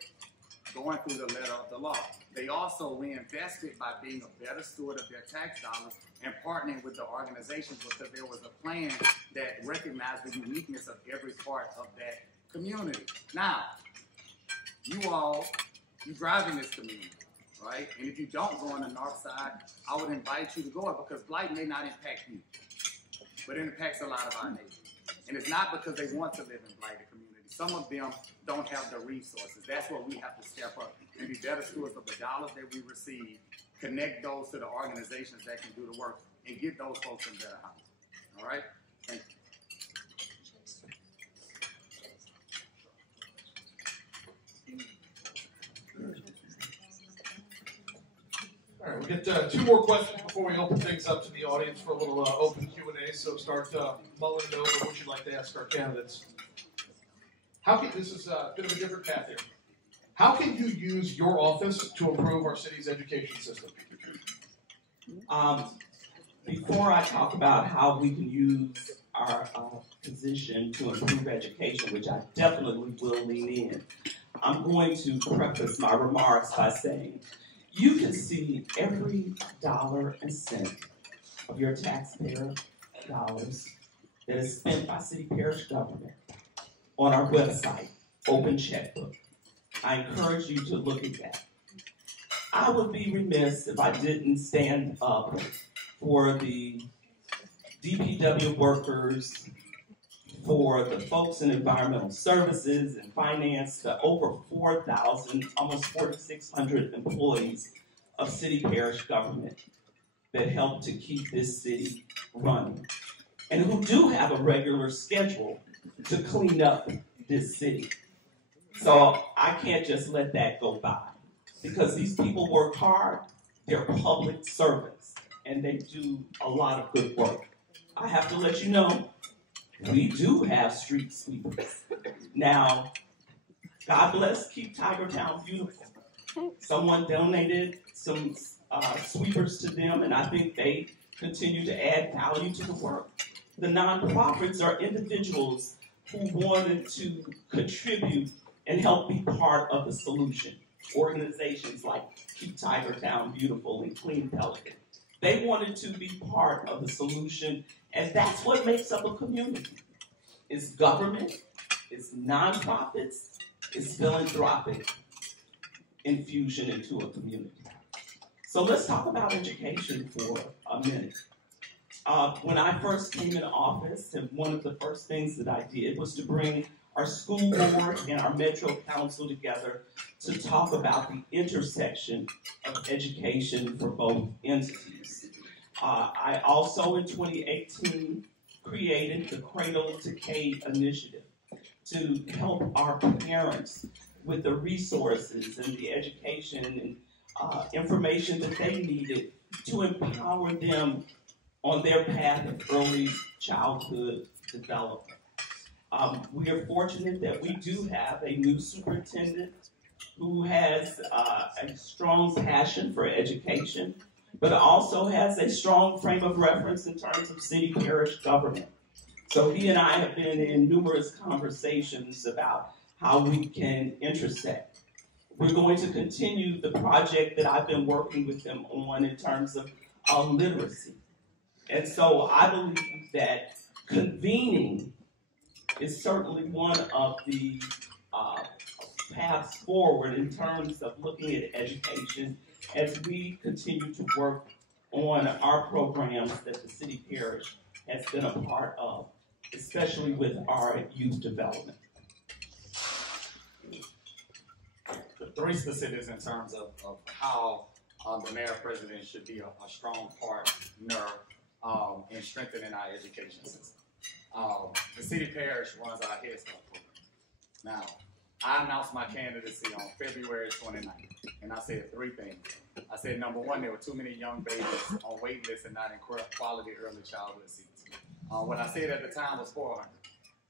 going through the letter of the law. They also reinvested by being a better steward of their tax dollars and partnering with the organizations because there was a plan that recognized the uniqueness of every part of that community. Now, you drive in this community, right? And if you don't go on the north side, I would invite you to go because blight may not impact you, but it impacts a lot of our neighbors. And it's not because they want to live in blighted communities. Some of them don't have the resources. That's where we have to step up and be better stewards of the dollars that we receive, connect those to the organizations that can do the work, and get those folks in better housing. All right? Thank you. All right, we get 2 more questions before we open things up to the audience for a little open Q&A. So start mulling it over what you'd like to ask our candidates. This is a bit of a different path here. How can you use your office to improve our city's education system? Before I talk about how we can use our position to improve education, which I definitely will lean in, I'm going to preface my remarks by saying you can see every dollar and cent of your taxpayer dollars that is spent by city parish government on our website, Open Checkbook. I encourage you to look at that. I would be remiss if I didn't stand up for the DPW workers, for the folks in environmental services and finance, the over 4,000, almost 4,600 employees of city parish government that help to keep this city running and who do have a regular schedule to clean up this city. So I can't just let that go by because these people work hard, they're public servants, and they do a lot of good work. I have to let you know, we do have street sweepers. Now, God bless, keep Tigertown beautiful. Someone donated some sweepers to them, and I think they continue to add value to the work. The nonprofits are individuals who wanted to contribute and help be part of the solution. Organizations like Keep Tigertown Beautiful and Clean Pelican. They wanted to be part of the solution, and that's what makes up a community. It's government, it's nonprofits, it's philanthropic infusion into a community. So let's talk about education for a minute. When I first came into office, and one of the first things that I did was to bring our school board and our Metro Council together to talk about the intersection of education for both entities. I also, in 2018, created the Cradle to Cave initiative to help our parents with the resources and the education and information that they needed to empower them on their path of early childhood development. We are fortunate that we do have a new superintendent who has a strong passion for education, but also has a strong frame of reference in terms of city parish government. So he and I have been in numerous conversations about how we can intersect. We're going to continue the project that I've been working with them on in terms of literacy. And so I believe that convening is certainly one of the paths forward in terms of looking at education as we continue to work on our programs that the city parish has been a part of, especially with our youth development. three specifics in terms of how the mayor president should be a strong partner in strengthening our education system. The city parish runs our Head Start program. Now, I announced my candidacy on February 29th, and I said three things. I said, number one, there were too many young babies on wait lists and not in quality early childhood seats. What I said at the time was 400.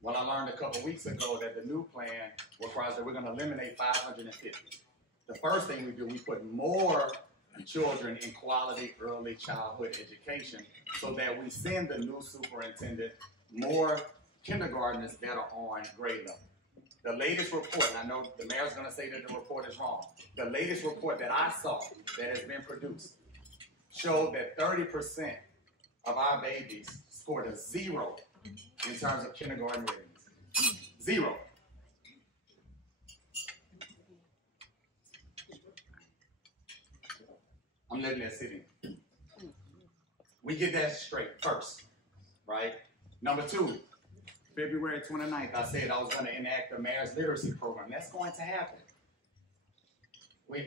Well, I learned a couple weeks ago that the new plan requires that we're going to eliminate 550. The first thing we do, we put more children in quality early childhood education so that we send the new superintendent more kindergartners that are on grade level. The latest report, and I know the mayor's going to say that the report is wrong, the latest report that I saw that has been produced showed that 30% of our babies scored a 0 in terms of kindergarten ratings. 0. I'm letting that sit in. We get that straight first, right? Number two, February 29th, I said I was going to enact the mayor's literacy program. That's going to happen.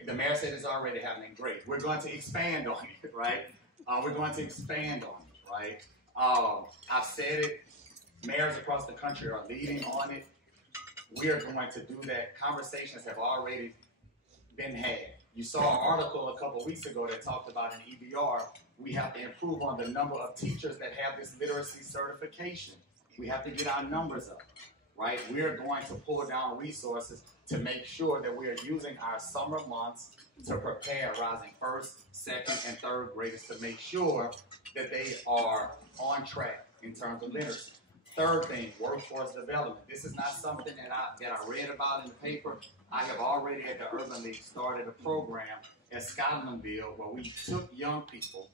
The mayor said it's already happening. Great. We're going to expand on it, right? We're going to expand on it, right? I've said it. Mayors across the country are leading on it. We are going to do that. Conversations have already been had. You saw an article a couple weeks ago that talked about in EBR, we have to improve on the number of teachers that have this literacy certification. We have to get our numbers up, right? We are going to pull down resources to make sure that we are using our summer months to prepare rising first, second, and third graders to make sure that they are on track in terms of literacy. Third thing, workforce development. This is not something that I read about in the paper. I have already at the Urban League started a program at Scotlandville where we took young people,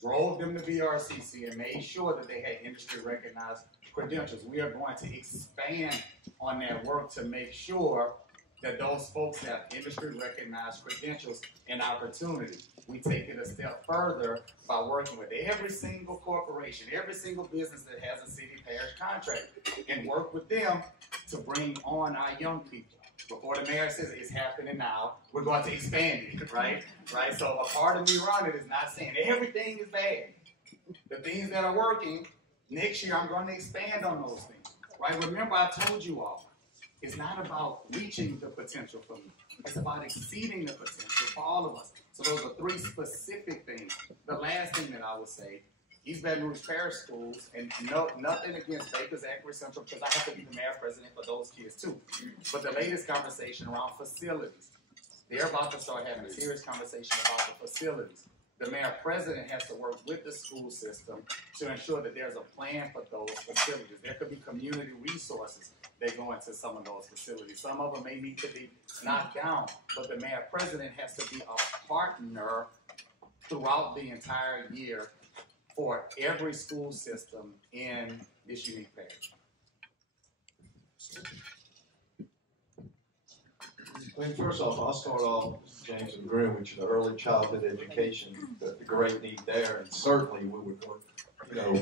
drove them to BRCC, and made sure that they had industry recognized credentials. We are going to expand on that work to make sure that those folks have industry recognized credentials and opportunity. We take it a step further by working with every single corporation, every single business that has a city parish contract, and work with them to bring on our young people. Before the mayor says it's happening now, we're going to expand it, right? So a part of me running is not saying everything is bad. The things that are working, next year I'm going to expand on those things, right? Remember I told you all, it's not about reaching the potential for me. It's about exceeding the potential for all of us. So those are three specific things. The last thing that I would say, East Baton Rouge Parish Schools, and nothing against Baker's Acre Central, because I have to be the mayor president for those kids too. But the latest conversation around facilities, they're about to start having a serious conversation about the facilities. The mayor president has to work with the school system to ensure that there's a plan for those facilities. There could be community resources that go into some of those facilities. Some of them may need to be knocked down, but the mayor president has to be a partner throughout the entire year for every school system in this unique parish. I mean, first off, I'll start off, James and Broome, which is the early childhood education, the great need there, and certainly we would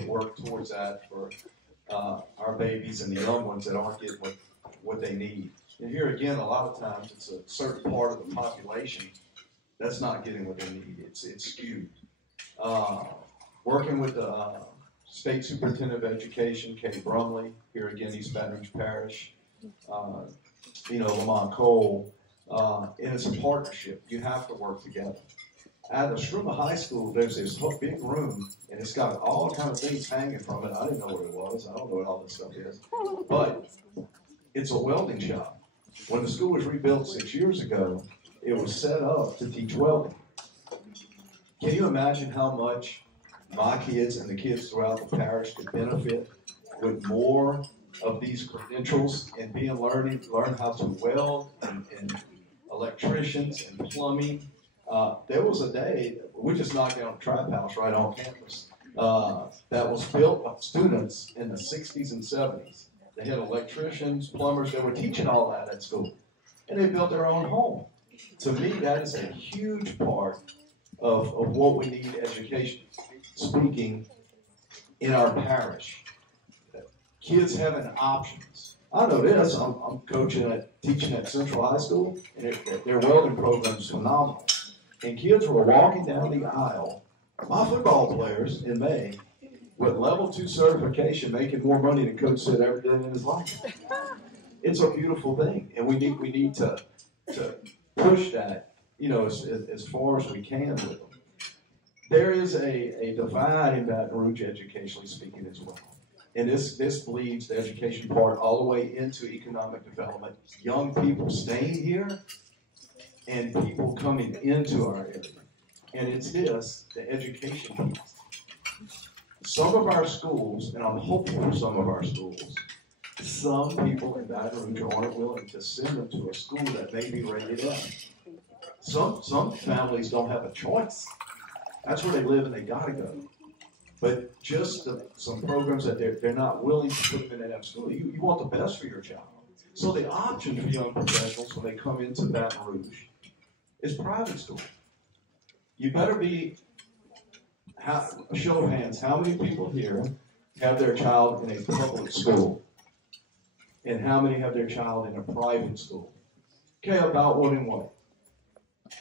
work towards that for our babies and the young ones that aren't getting what they need. And here again, a lot of times it's a certain part of the population that's not getting what they need. It's skewed. Working with the State Superintendent of Education, Katie Brumley, here again, East Baton Rouge Parish, Lamont Cole, and it's a partnership. You have to work together. At Broome High School, there's this big room, and it's got all kind of things hanging from it. I didn't know what it was. I don't know what all this stuff is. But it's a welding shop. When the school was rebuilt 6 years ago, it was set up to teach welding. Can you imagine how much my kids and the kids throughout the parish could benefit with more of these credentials and learn how to weld and electricians and plumbing? There was a day, we just knocked down a trap house right on campus that was built by students in the 60s and 70s. They had electricians, plumbers, they were teaching all that at school. And they built their own home. To me, that is a huge part of what we need education speaking in our parish. Kids having options. I know this. I'm teaching at Central High School, and their welding program is phenomenal. And kids were walking down the aisle, my football players in May, with level 2 certification, making more money than Coach said ever did in his life. It's a beautiful thing, and we need to push that, as far as we can with them. There is a divide in Baton Rouge, educationally speaking, as well. And this bleeds the education part all the way into economic development. Young people staying here and people coming into our area. And it's the education piece. Some of our schools, and I'm hopeful for some of our schools, some people in Baton Rouge aren't willing to send them to a school that may be rated F. Some families don't have a choice. That's where they live and they gotta go. But just some programs that they're not willing to put them in an F school. You want the best for your child. So the option for young professionals when they come into Baton Rouge is private school. You better be, a show of hands, how many people here have their child in a public school? And how many have their child in a private school? Okay, about 1 in 1.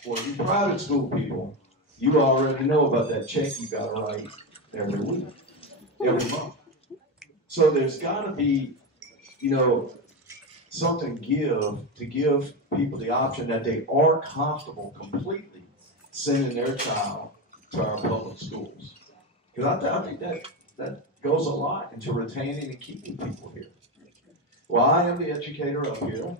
Well, you private school people, you already know about that check you got to write every week, every month. So there's got to be, something to give people the option that they are comfortable completely sending their child to our public schools. Because I think that goes a lot into retaining and keeping people here. Well, I am the educator up here.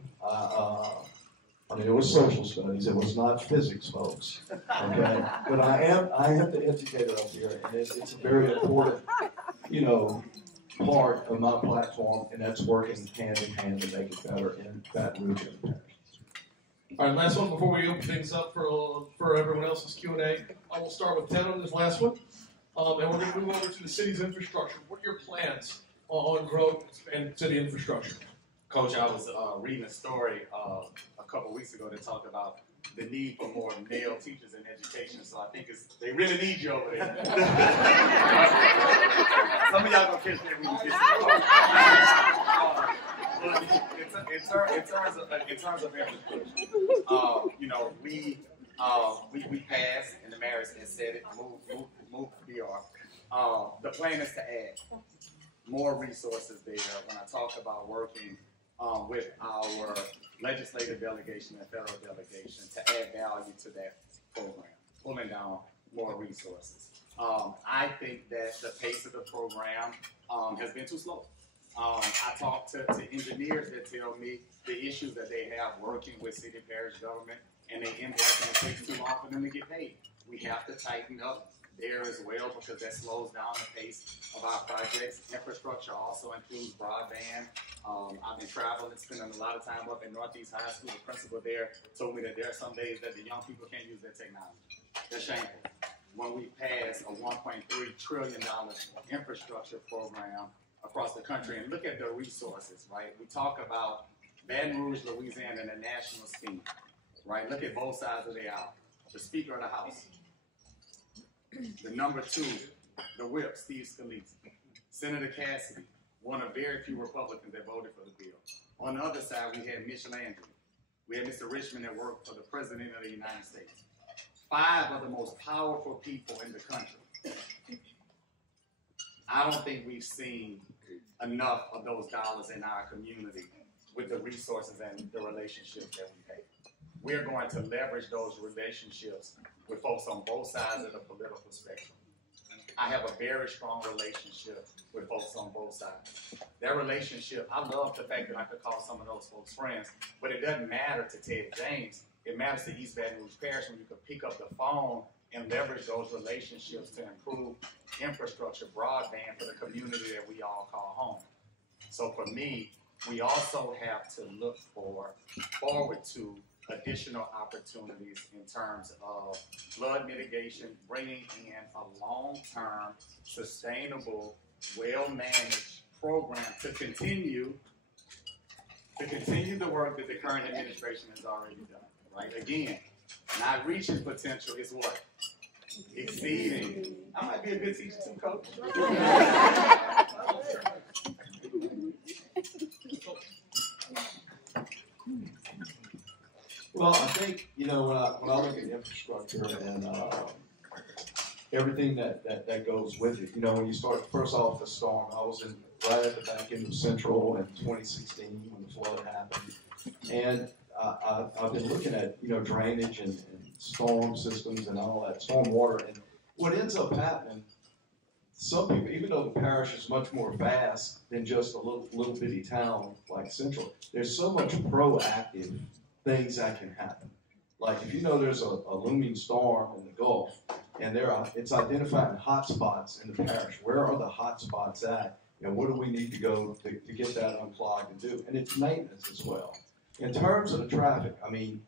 It was social studies. It was not physics, folks. Okay, but I am the educator up here, and it's a very important, part of my platform, and that's working hand in hand to make it better in Baton Rouge and Parish. All right, last one before we open things up for everyone else's Q&A. I will start with Ted on this last one, and we're going to move over to the city's infrastructure. What are your plans on growth and city infrastructure? Coach, I was reading a story a couple weeks ago that talked about the need for more male teachers in education. So I think they really need you over there. Some of y'all gonna catch that when you get in terms of infrastructure, we passed, and the mayor has said it. Move BTR. The plan is to add more resources there. When I talk about working with our legislative delegation and federal delegation to add value to that program, pulling down more resources. I think that the pace of the program has been too slow. I talk to engineers that tell me the issues that they have working with city and parish government, and they impact and it takes too long for them to get paid. We have to tighten up there as well, because that slows down the pace of our projects. Infrastructure also includes broadband. I've been traveling, spending a lot of time up in Northeast High School. The principal there told me that there are some days that the young people can't use their technology. That's shameful. When we pass a $1.3 trillion infrastructure program across the country, and look at the resources, right? We talk about Baton Rouge, Louisiana, in a national scheme, right? Look at both sides of the aisle. The Speaker of the House. The number 2, the whip, Steve Scalise. Senator Cassidy, one of very few Republicans that voted for the bill. On the other side, we had Mitch Landry. We had Mr. Richmond that worked for the President of the United States. 5 of the most powerful people in the country. I don't think we've seen enough of those dollars in our community with the resources and the relationships that we have. We're going to leverage those relationships with folks on both sides of the political spectrum. I have a very strong relationship with folks on both sides. That relationship, I love the fact that I could call some of those folks friends, but it doesn't matter to Ted James. It matters to East Baton Rouge Parish when you could pick up the phone and leverage those relationships to improve infrastructure, broadband for the community that we all call home. So for me, we also have to look forward to additional opportunities in terms of flood mitigation, bringing in a long-term, sustainable, well-managed program to continue the work that the current administration has already done, right? Again, not reaching potential is what? Exceeding. I might be a good teacher too, Coach. Well, I think, when I look at infrastructure and everything that goes with it, when you start first off the storm, I was right at the back end of Central in 2016 when the flood happened, and I've been looking at drainage and storm systems and all that, storm water, and what ends up happening. Some people, even though the parish is much more vast than just a little bitty town like Central, there's so much proactive things that can happen. Like if there's a looming storm in the Gulf, and it's identifying hot spots in the parish. Where are the hot spots at? What do we need to go to get that unplugged and do? And it's maintenance as well. In terms of the traffic, I mean,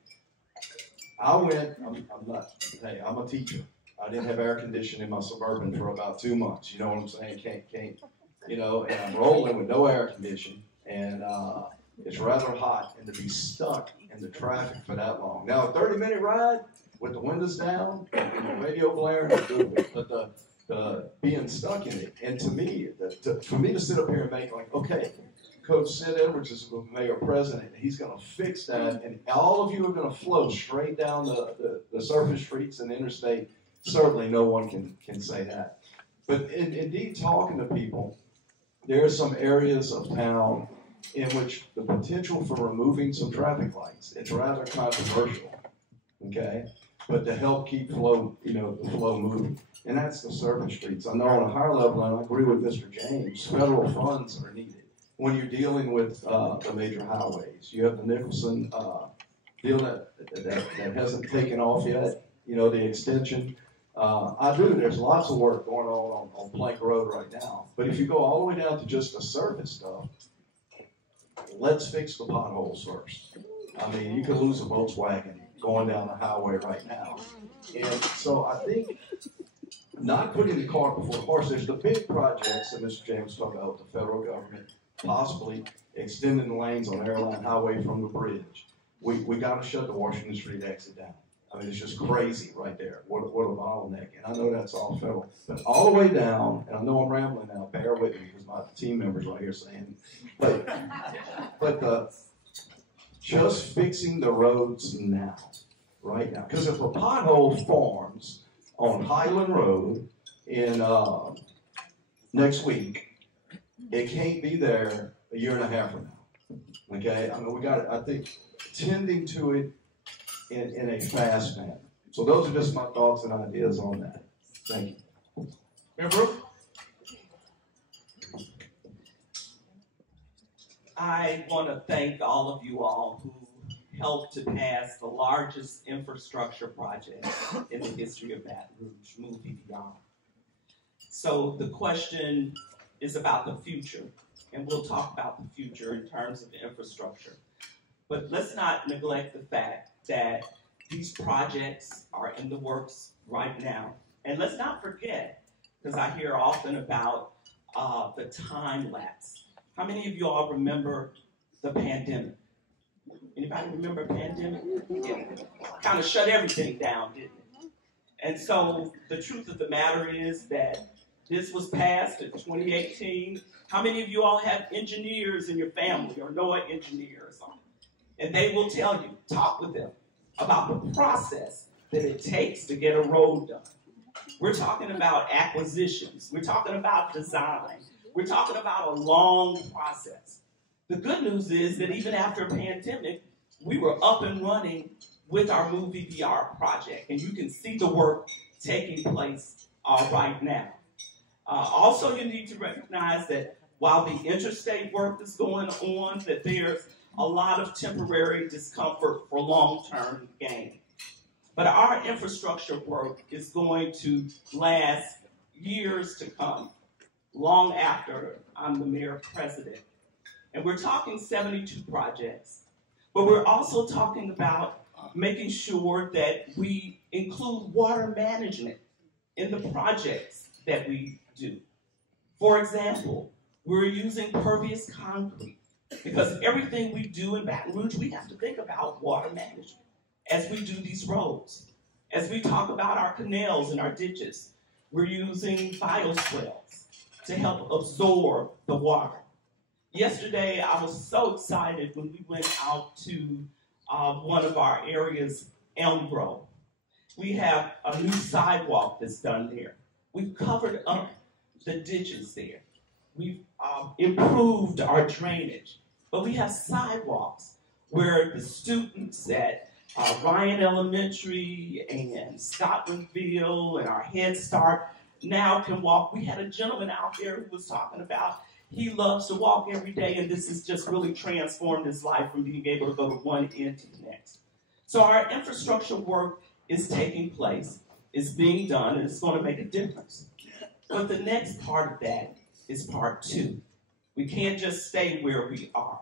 I'm a teacher. I didn't have air conditioning in my Suburban for about 2 months. You know what I'm saying? Can't. And I'm rolling with no air conditioning, and it's rather hot, and to be stuck in the traffic for that long. Now, a 30-minute ride with the windows down and the radio blaring is good, but the being stuck in it, and to me, for me to sit up here and make okay, Coach Sid Edwards is the mayor president. He's going to fix that, and all of you are going to flow straight down the surface streets and the interstate. Certainly no one can say that. But indeed, talking to people, there are some areas of town in which the potential for removing some traffic lights, it's rather controversial, okay? But to help keep the flow moving. And that's the surface streets. I know on a higher level, and I agree with Mr. James, federal funds are needed. When you're dealing with the major highways, you have the Nicholson deal that hasn't taken off yet, the extension. There's lots of work going on Plank Road right now. But if you go all the way down to just the surface stuff, let's fix the potholes first. I mean, you could lose a Volkswagen going down the highway right now. And so I think not putting the cart before the horse, there's the big projects that Mr. James talked about with the federal government, possibly extending the lanes on Airline Highway from the bridge. We got to shut the Washington Street exit down. I mean, it's just crazy right there. What a bottleneck. And I know that's all federal. But all the way down, and I know I'm rambling now, bear with me because my team members right here saying, but just fixing the roads now, right now. Because if a pothole forms on Highland Road in next week, it can't be there a year and a half from now. Okay? I mean, we got, I think, tending to it in a fast manner. So those are just my thoughts and ideas on that. Thank you. Mayor Broome? I want to thank all of you all who helped to pass the largest infrastructure project in the history of Baton Rouge, Move BTR. So the question is about the future, and we'll talk about the future in terms of infrastructure. But let's not neglect the fact that these projects are in the works right now. And let's not forget, because I hear often about the time lapse. How many of you all remember the pandemic? Anybody remember pandemic? It kind of shut everything down, didn't it? And so the truth of the matter is that this was passed in 2018. How many of you all have engineers in your family or know an engineer or something? And they will tell you, talk with them about the process that it takes to get a road done. We're talking about acquisitions. We're talking about design. We're talking about a long process. The good news is that even after a pandemic, we were up and running with our Move BTR project, and you can see the work taking place right now. Also, you need to recognize that while the interstate work is going on, that there's a lot of temporary discomfort for long-term gain. But our infrastructure work is going to last years to come, long after I'm the mayor president. And we're talking 72 projects, but we're also talking about making sure that we include water management in the projects that we do. For example, we're using pervious concrete because everything we do in Baton Rouge, we have to think about water management as we do these roads. As we talk about our canals and our ditches, we're using bioswales to help absorb the water. Yesterday, I was so excited when we went out to one of our areas, Elm Grove. We have a new sidewalk that's done there. We've covered up the ditches there. We've improved our drainage. But we have sidewalks where the students at Ryan Elementary and Scotlandville and our Head Start now can walk. We had a gentleman out there who was talking about he loves to walk every day, and this has just really transformed his life from being able to go to one end to the next. So our infrastructure work is taking place, it's being done, and it's going to make a difference. But the next part of that is part two. We can't just stay where we are.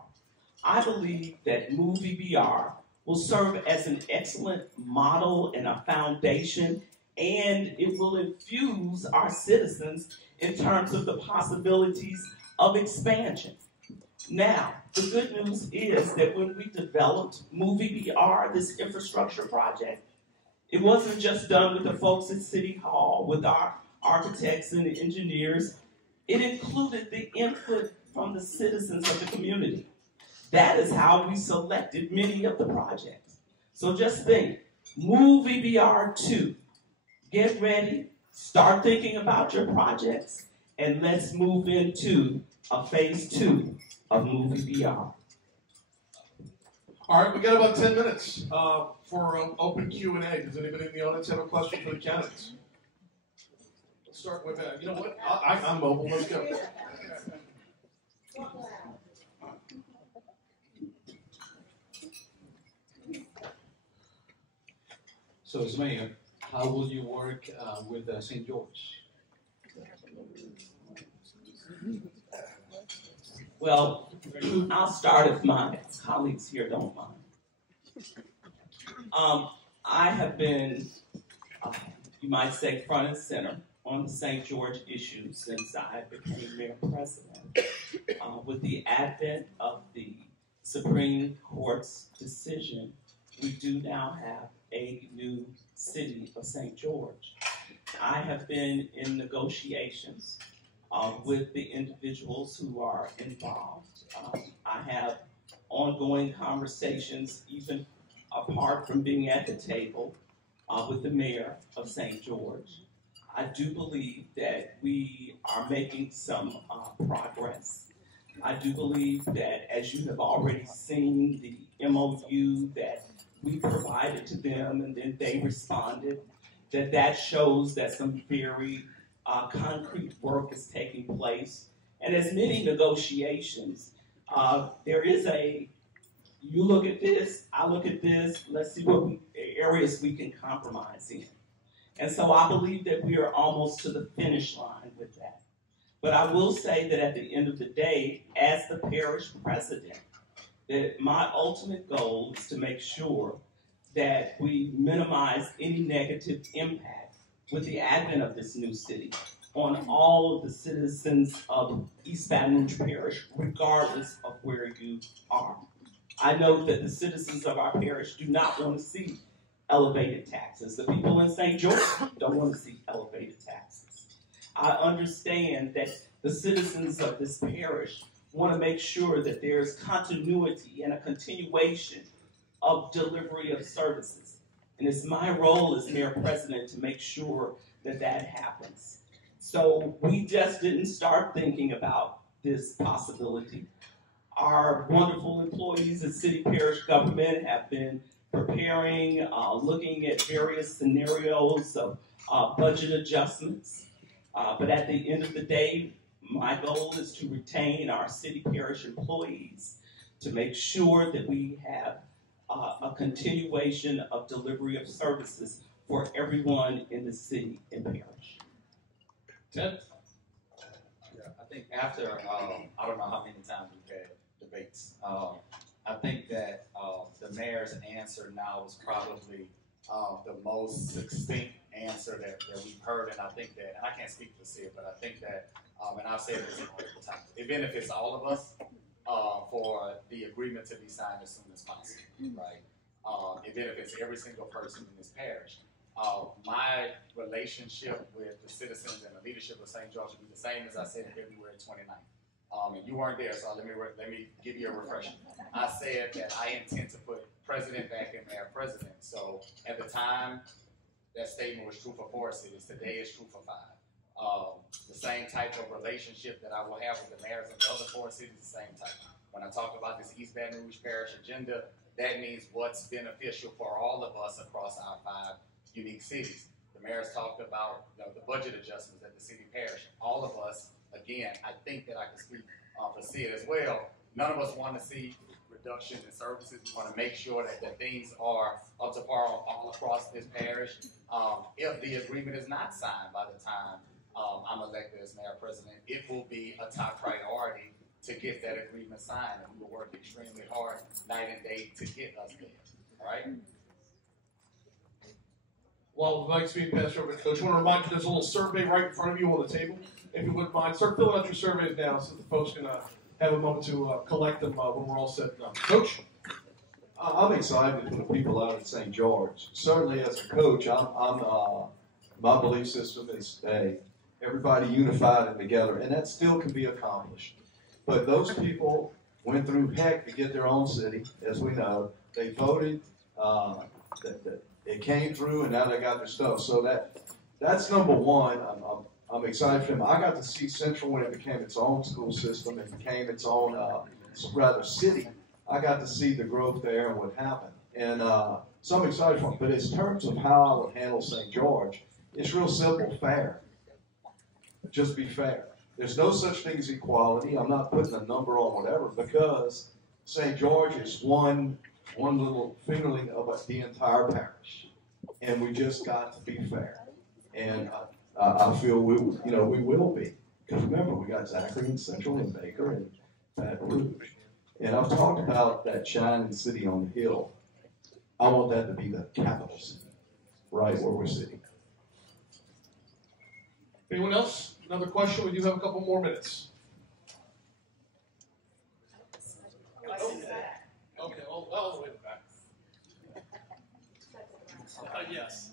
I believe that Movie BR will serve as an excellent model and a foundation, and it will infuse our citizens in terms of the possibilities of expansion. Now, the good news is that when we developed Movie BR, this infrastructure project, it wasn't just done with the folks at City Hall, with our architects and engineers. It included the input from the citizens of the community. That is how we selected many of the projects. So just think, Movie BR 2. Get ready, start thinking about your projects, and let's move into a phase 2 of Movie BR. All right, we got about 10 minutes for open Q&A. Does anybody in the audience have a question for the candidates? Let's start with that. You know what? I'm mobile. Let's go. So as mayor, how will you work with St. George? Well, I'll start if my colleagues here don't mind. I have been, you might say, front and center on the St. George issue since I became mayor president. With the advent of the Supreme Court's decision, we do now have a new city of St. George. I have been in negotiations with the individuals who are involved. I have ongoing conversations, even apart from being at the table, with the mayor of St. George. I do believe that we are making some progress. I do believe that, as you have already seen, the MOU that we provided to them and then they responded, that shows that some very concrete work is taking place. And as many negotiations, there is you look at this, I look at this, let's see what areas we can compromise in. And so I believe that we are almost to the finish line with that. But I will say that at the end of the day, as the parish president, that my ultimate goal is to make sure that we minimize any negative impact with the advent of this new city on all of the citizens of East Baton Rouge Parish, regardless of where you are. I know that the citizens of our parish do not want to see elevated taxes. The people in St. George don't want to see elevated taxes. I understand that the citizens of this parish want to make sure that there's continuity and a continuation of delivery of services. And it's my role as mayor president to make sure that that happens. So we just didn't start thinking about this possibility. Our wonderful employees at city parish government have been preparing, looking at various scenarios of budget adjustments. But at the end of the day, my goal is to retain our city parish employees, to make sure that we have a continuation of delivery of services for everyone in the city and parish. Ted? Yeah, I think after, I don't know how many times we've had debates, I think that the mayor's answer now is probably the most succinct answer that we've heard, and I think that, and I can't speak for Sid, but I think that, and I've said this multiple times, it benefits all of us for the agreement to be signed as soon as possible, right? It benefits every single person in this parish. My relationship with the citizens and the leadership of St. George will be the same as I said in February 29th. And you weren't there, so let me give you a refresher. I said that I intend to put president back in mayor president. So at the time, that statement was true for 4 cities. Today it's true for 5. The same type of relationship that I will have with the mayors of the other 4 cities, the same type. When I talk about this East Baton Rouge Parish agenda, that means what's beneficial for all of us across our 5 unique cities. The mayor's talked about the budget adjustments at the city parish. All of us, again, I think that I can speak for Sid as well. None of us want to see reductions in services. We want to make sure that the things are up to par all across this parish. If the agreement is not signed by the time I'm elected as mayor president, it will be a top priority to get that agreement signed, and we will work extremely hard night and day to get us there. All right? While the mic's being passed over to Coach, I want to remind you there's a little survey right in front of you on the table. If you wouldn't mind, start filling out your surveys now so the folks can have a moment to collect them when we're all set up. Coach? I'm excited for the people out at St. George. Certainly, as a coach, my belief system is everybody unified and together, and that still can be accomplished. But those people went through heck to get their own city, as we know. They voted, it came through, and now they got their stuff. So that's number one. I'm excited for them. I got to see Central when it became its own school system and became its own, city. I got to see the growth there and what happened. And so I'm excited for them. But in terms of how I would handle St. George, it's real simple, fair. Just be fair. There's no such thing as equality. I'm not putting a number on whatever because St. George is one little fingerling of the entire parish. And we just got to be fair. And I feel we will be. Because remember, we got Zachary and Central and Baker and Baton Rouge. And I've talked about that shining city on the hill. I want that to be the capital city, right where we're sitting. Anyone else? Another question? We do have a couple more minutes. Okay, all the way to the back. Yes.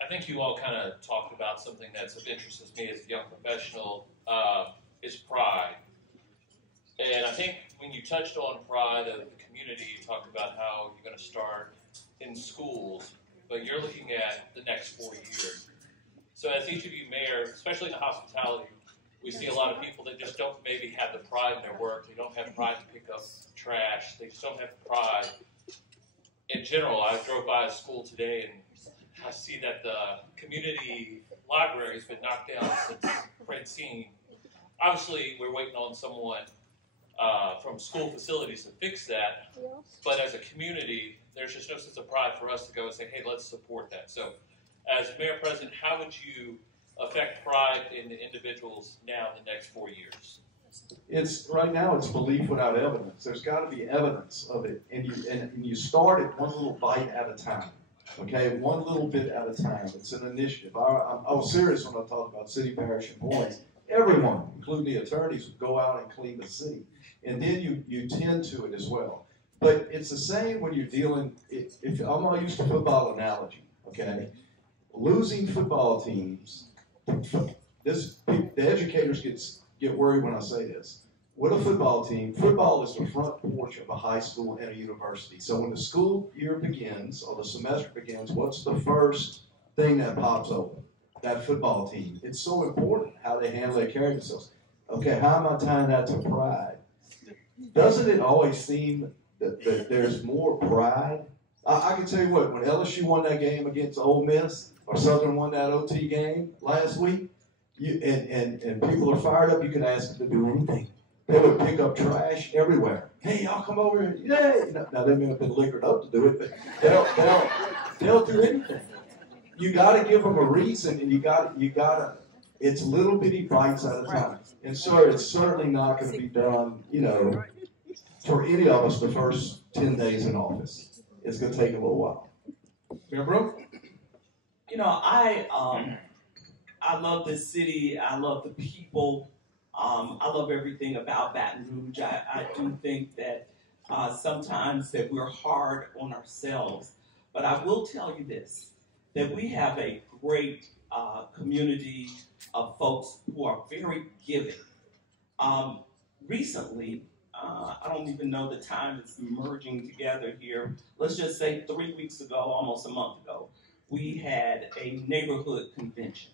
I think you all kind of talked about something that's of interest to me as a young professional, is pride. And I think when you touched on pride of the community, you talked about how you're going to start in schools, but you're looking at the next 4 years. So as each of you mayor, especially in the hospitality, we see a lot of people that just don't maybe have the pride in their work. They don't have pride to pick up trash. They just don't have pride. In general, I drove by a school today and I see that the community library has been knocked down since Francine. Obviously, we're waiting on someone from school facilities to fix that. But as a community, there's just no sense of pride for us to go and say, hey, let's support that. So as mayor president, how would you affect pride in the individuals now in the next 4 years? Right now it's belief without evidence. There's got to be evidence of it, and you start it one little bite at a time. Okay, one little bit at a time. It's an initiative. I was serious when I talked about city, parish, and points. Everyone, including the attorneys, would go out and clean the city, and then you tend to it as well. But it's the same when you're dealing. If I'm going to use the football analogy, okay, losing football teams. The educators get worried when I say this. With a football team, football is the front porch of a high school and a university. So when the school year begins or the semester begins, what's the first thing that pops open? That football team. It's so important how they handle their carry themselves. Okay, how am I tying that to pride? Doesn't it always seem that there's more pride? I can tell you what, when LSU won that game against Ole Miss, or Southern won that OT game last week, and people are fired up, you can ask them to do anything. They would pick up trash everywhere. Hey, y'all come over here. Yay! Now they may have been liquored up to do it, but they'll do anything. You got to give them a reason, and you got to. It's little bitty bites at a time. And so it's certainly not going to be done, for any of us the first 10 days in office. It's going to take a little while. Mayor Broome? I love this city. I love the people. I love everything about Baton Rouge. I do think that sometimes that we're hard on ourselves. But I will tell you this, that we have a great community of folks who are very giving. Recently, I don't even know the time it's merging together here. Let's just say 3 weeks ago, almost a month ago, we had a neighborhood convention.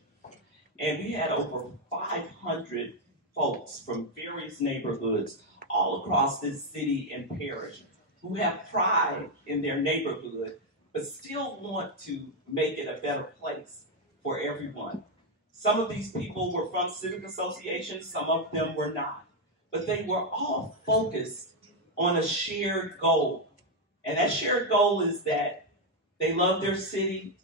And we had over 500 folks from various neighborhoods all across this city and parish who have pride in their neighborhood, but still want to make it a better place for everyone. Some of these people were from civic associations, some of them were not. But they were all focused on a shared goal. And that shared goal is that they love their city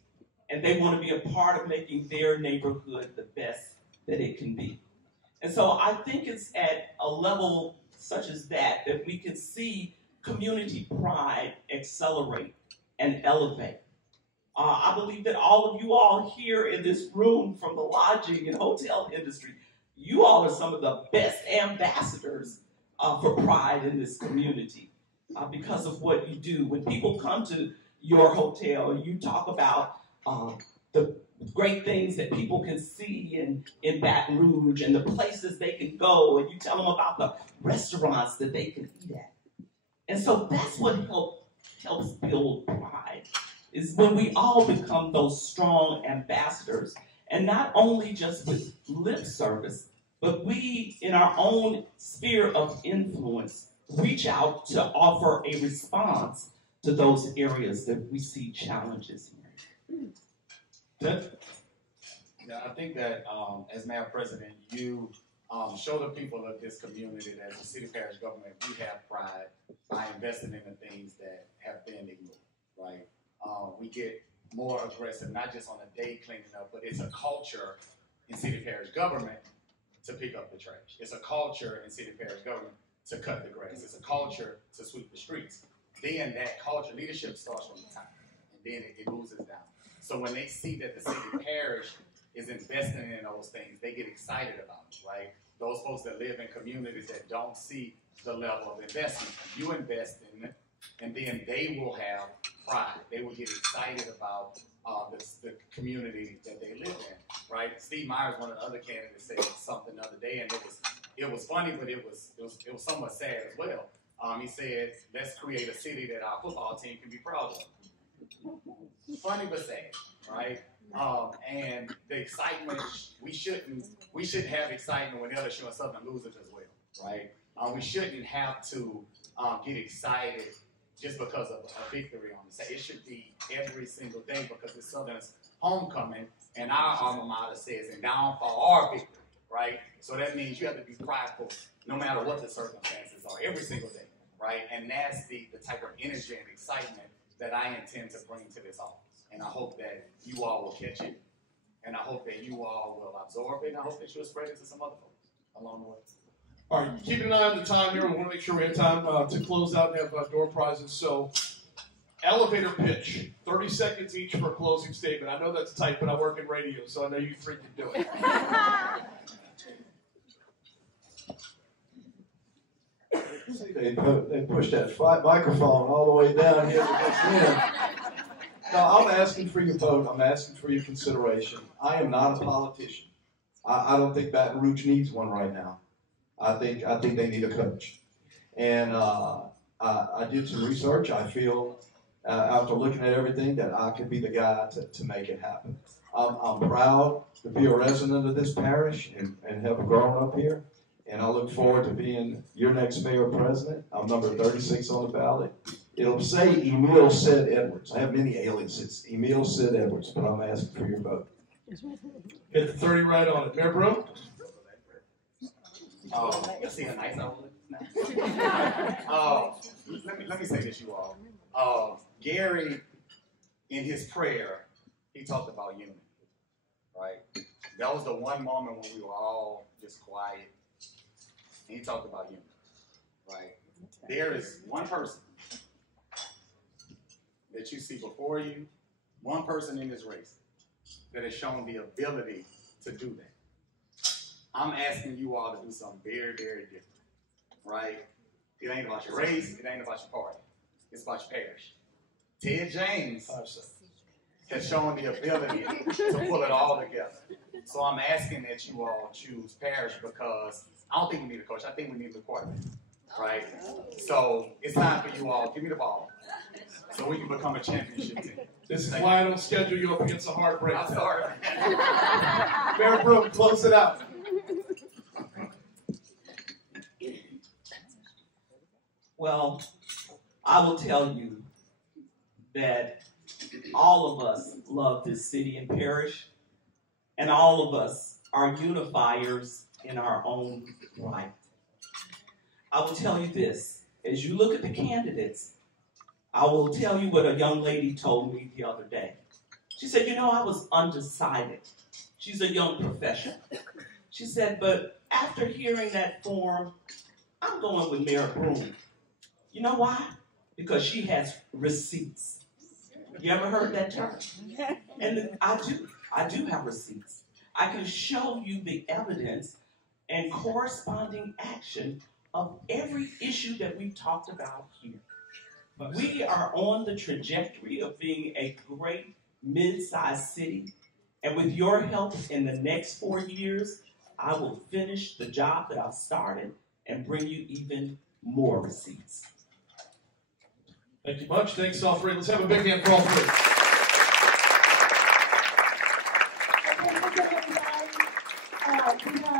and they want to be a part of making their neighborhood the best that it can be. And so I think it's at a level such as that that we can see community pride accelerate and elevate. I believe that all of you all here in this room from the lodging and hotel industry, you all are some of the best ambassadors for pride in this community because of what you do. When people come to your hotel, you talk about the great things that people can see in Baton Rouge and the places they can go, and you tell them about the restaurants that they can eat at. And so that's what helps build pride, is when we all become those strong ambassadors, and not only just with lip service, but we, in our own sphere of influence, reach out to offer a response to those areas that we see challenges in. Yeah, I think that as Mayor President, you show the people of this community that as a city parish government, we have pride by investing in the things that have been ignored, right? We get more aggressive, not just on a day cleaning up, but it's a culture in city parish government to pick up the trash. It's a culture in city parish government to cut the grass. It's a culture to sweep the streets. Then that culture, leadership starts from the top, and then it oozes down. So when they see that the city parish is investing in those things, they get excited about it, right? Those folks that live in communities that don't see the level of investment, you invest in it, and then they will have pride. They will get excited about the community that they live in, right? Steve Myers, one of the other candidates, said something the other day, and it was funny, but it was somewhat sad as well. He said, "Let's create a city that our football team can be proud of." Funny but sad, right? And the excitement, we should have excitement when LSU and Southern loses as well, right? We shouldn't have to get excited just because of a victory on the side. It should be every single day because it's Southern's homecoming, and our alma mater says, "And down for our victory," right? So that means you have to be prideful no matter what the circumstances are, every single day, right? And that's the type of energy and excitement that I intend to bring to this office. And I hope that you all will catch it, and I hope that you all will absorb it, and I hope that you'll spread it to some other folks along the way. All right, keeping an eye on the time here. We want to make sure we have time to close out and have door prizes. So, elevator pitch, 30 seconds each for a closing statement. I know that's tight, but I work in radio, so I know you three can do it. See, they pushed that microphone all the way down here to this end. No, I'm asking for your vote. I'm asking for your consideration. I am not a politician. I don't think Baton Rouge needs one right now. I think they need a coach. And I did some research. I feel, after looking at everything, that I could be the guy to make it happen. I'm proud to be a resident of this parish and have grown up here. And I look forward to being your next mayor president. I'm number 36 on the ballot. It'll say Emil Sid Edwards. I have many aliases. Emil Sid Edwards, but I'm asking for your vote. Hit the 30 right on it. Mayor Broome? You'll see a nice let me say this, you all. Gary, in his prayer, he talked about unity, right? That was the one moment when we were all just quiet, and he talked about unity, right? There is one person that you see before you, one person in this race that has shown the ability to do that. I'm asking you all to do something very, very different, right? It ain't about your race. It ain't about your party. It's about your parish. Ted James has shown the ability to pull it all together. So I'm asking that you all choose parish because I don't think we need a coach. I think we need a quarterback, right? So it's time for you all. Give me the ball, so we can become a championship team. This is why I don't schedule you up against a heartbreak. I'm sorry. Mayor Broome, close it out. Well, I will tell you that all of us love this city and parish, and all of us are unifiers in our own right. I will tell you this, as you look at the candidates, I will tell you what a young lady told me the other day. She said, you know, I was undecided. She's a young professional. She said, but after hearing that form, I'm going with Mayor Broome. You know why? Because she has receipts. You ever heard that term? And I do have receipts. I can show you the evidence and corresponding action of every issue that we've talked about here. We are on the trajectory of being a great mid-sized city, and with your help in the next 4 years, I will finish the job that I've started and bring you even more receipts. Thank you much. Thanks, all three. Let's have a big hand for all three. We have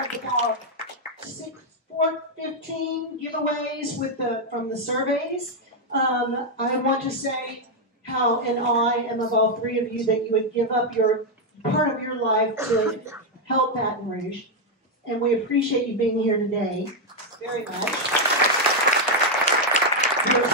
about 15 giveaways from the surveys. I want to say how in awe I am of all three of you that you would give up your part of your life to help Baton Rouge. And we appreciate you being here today very much. Your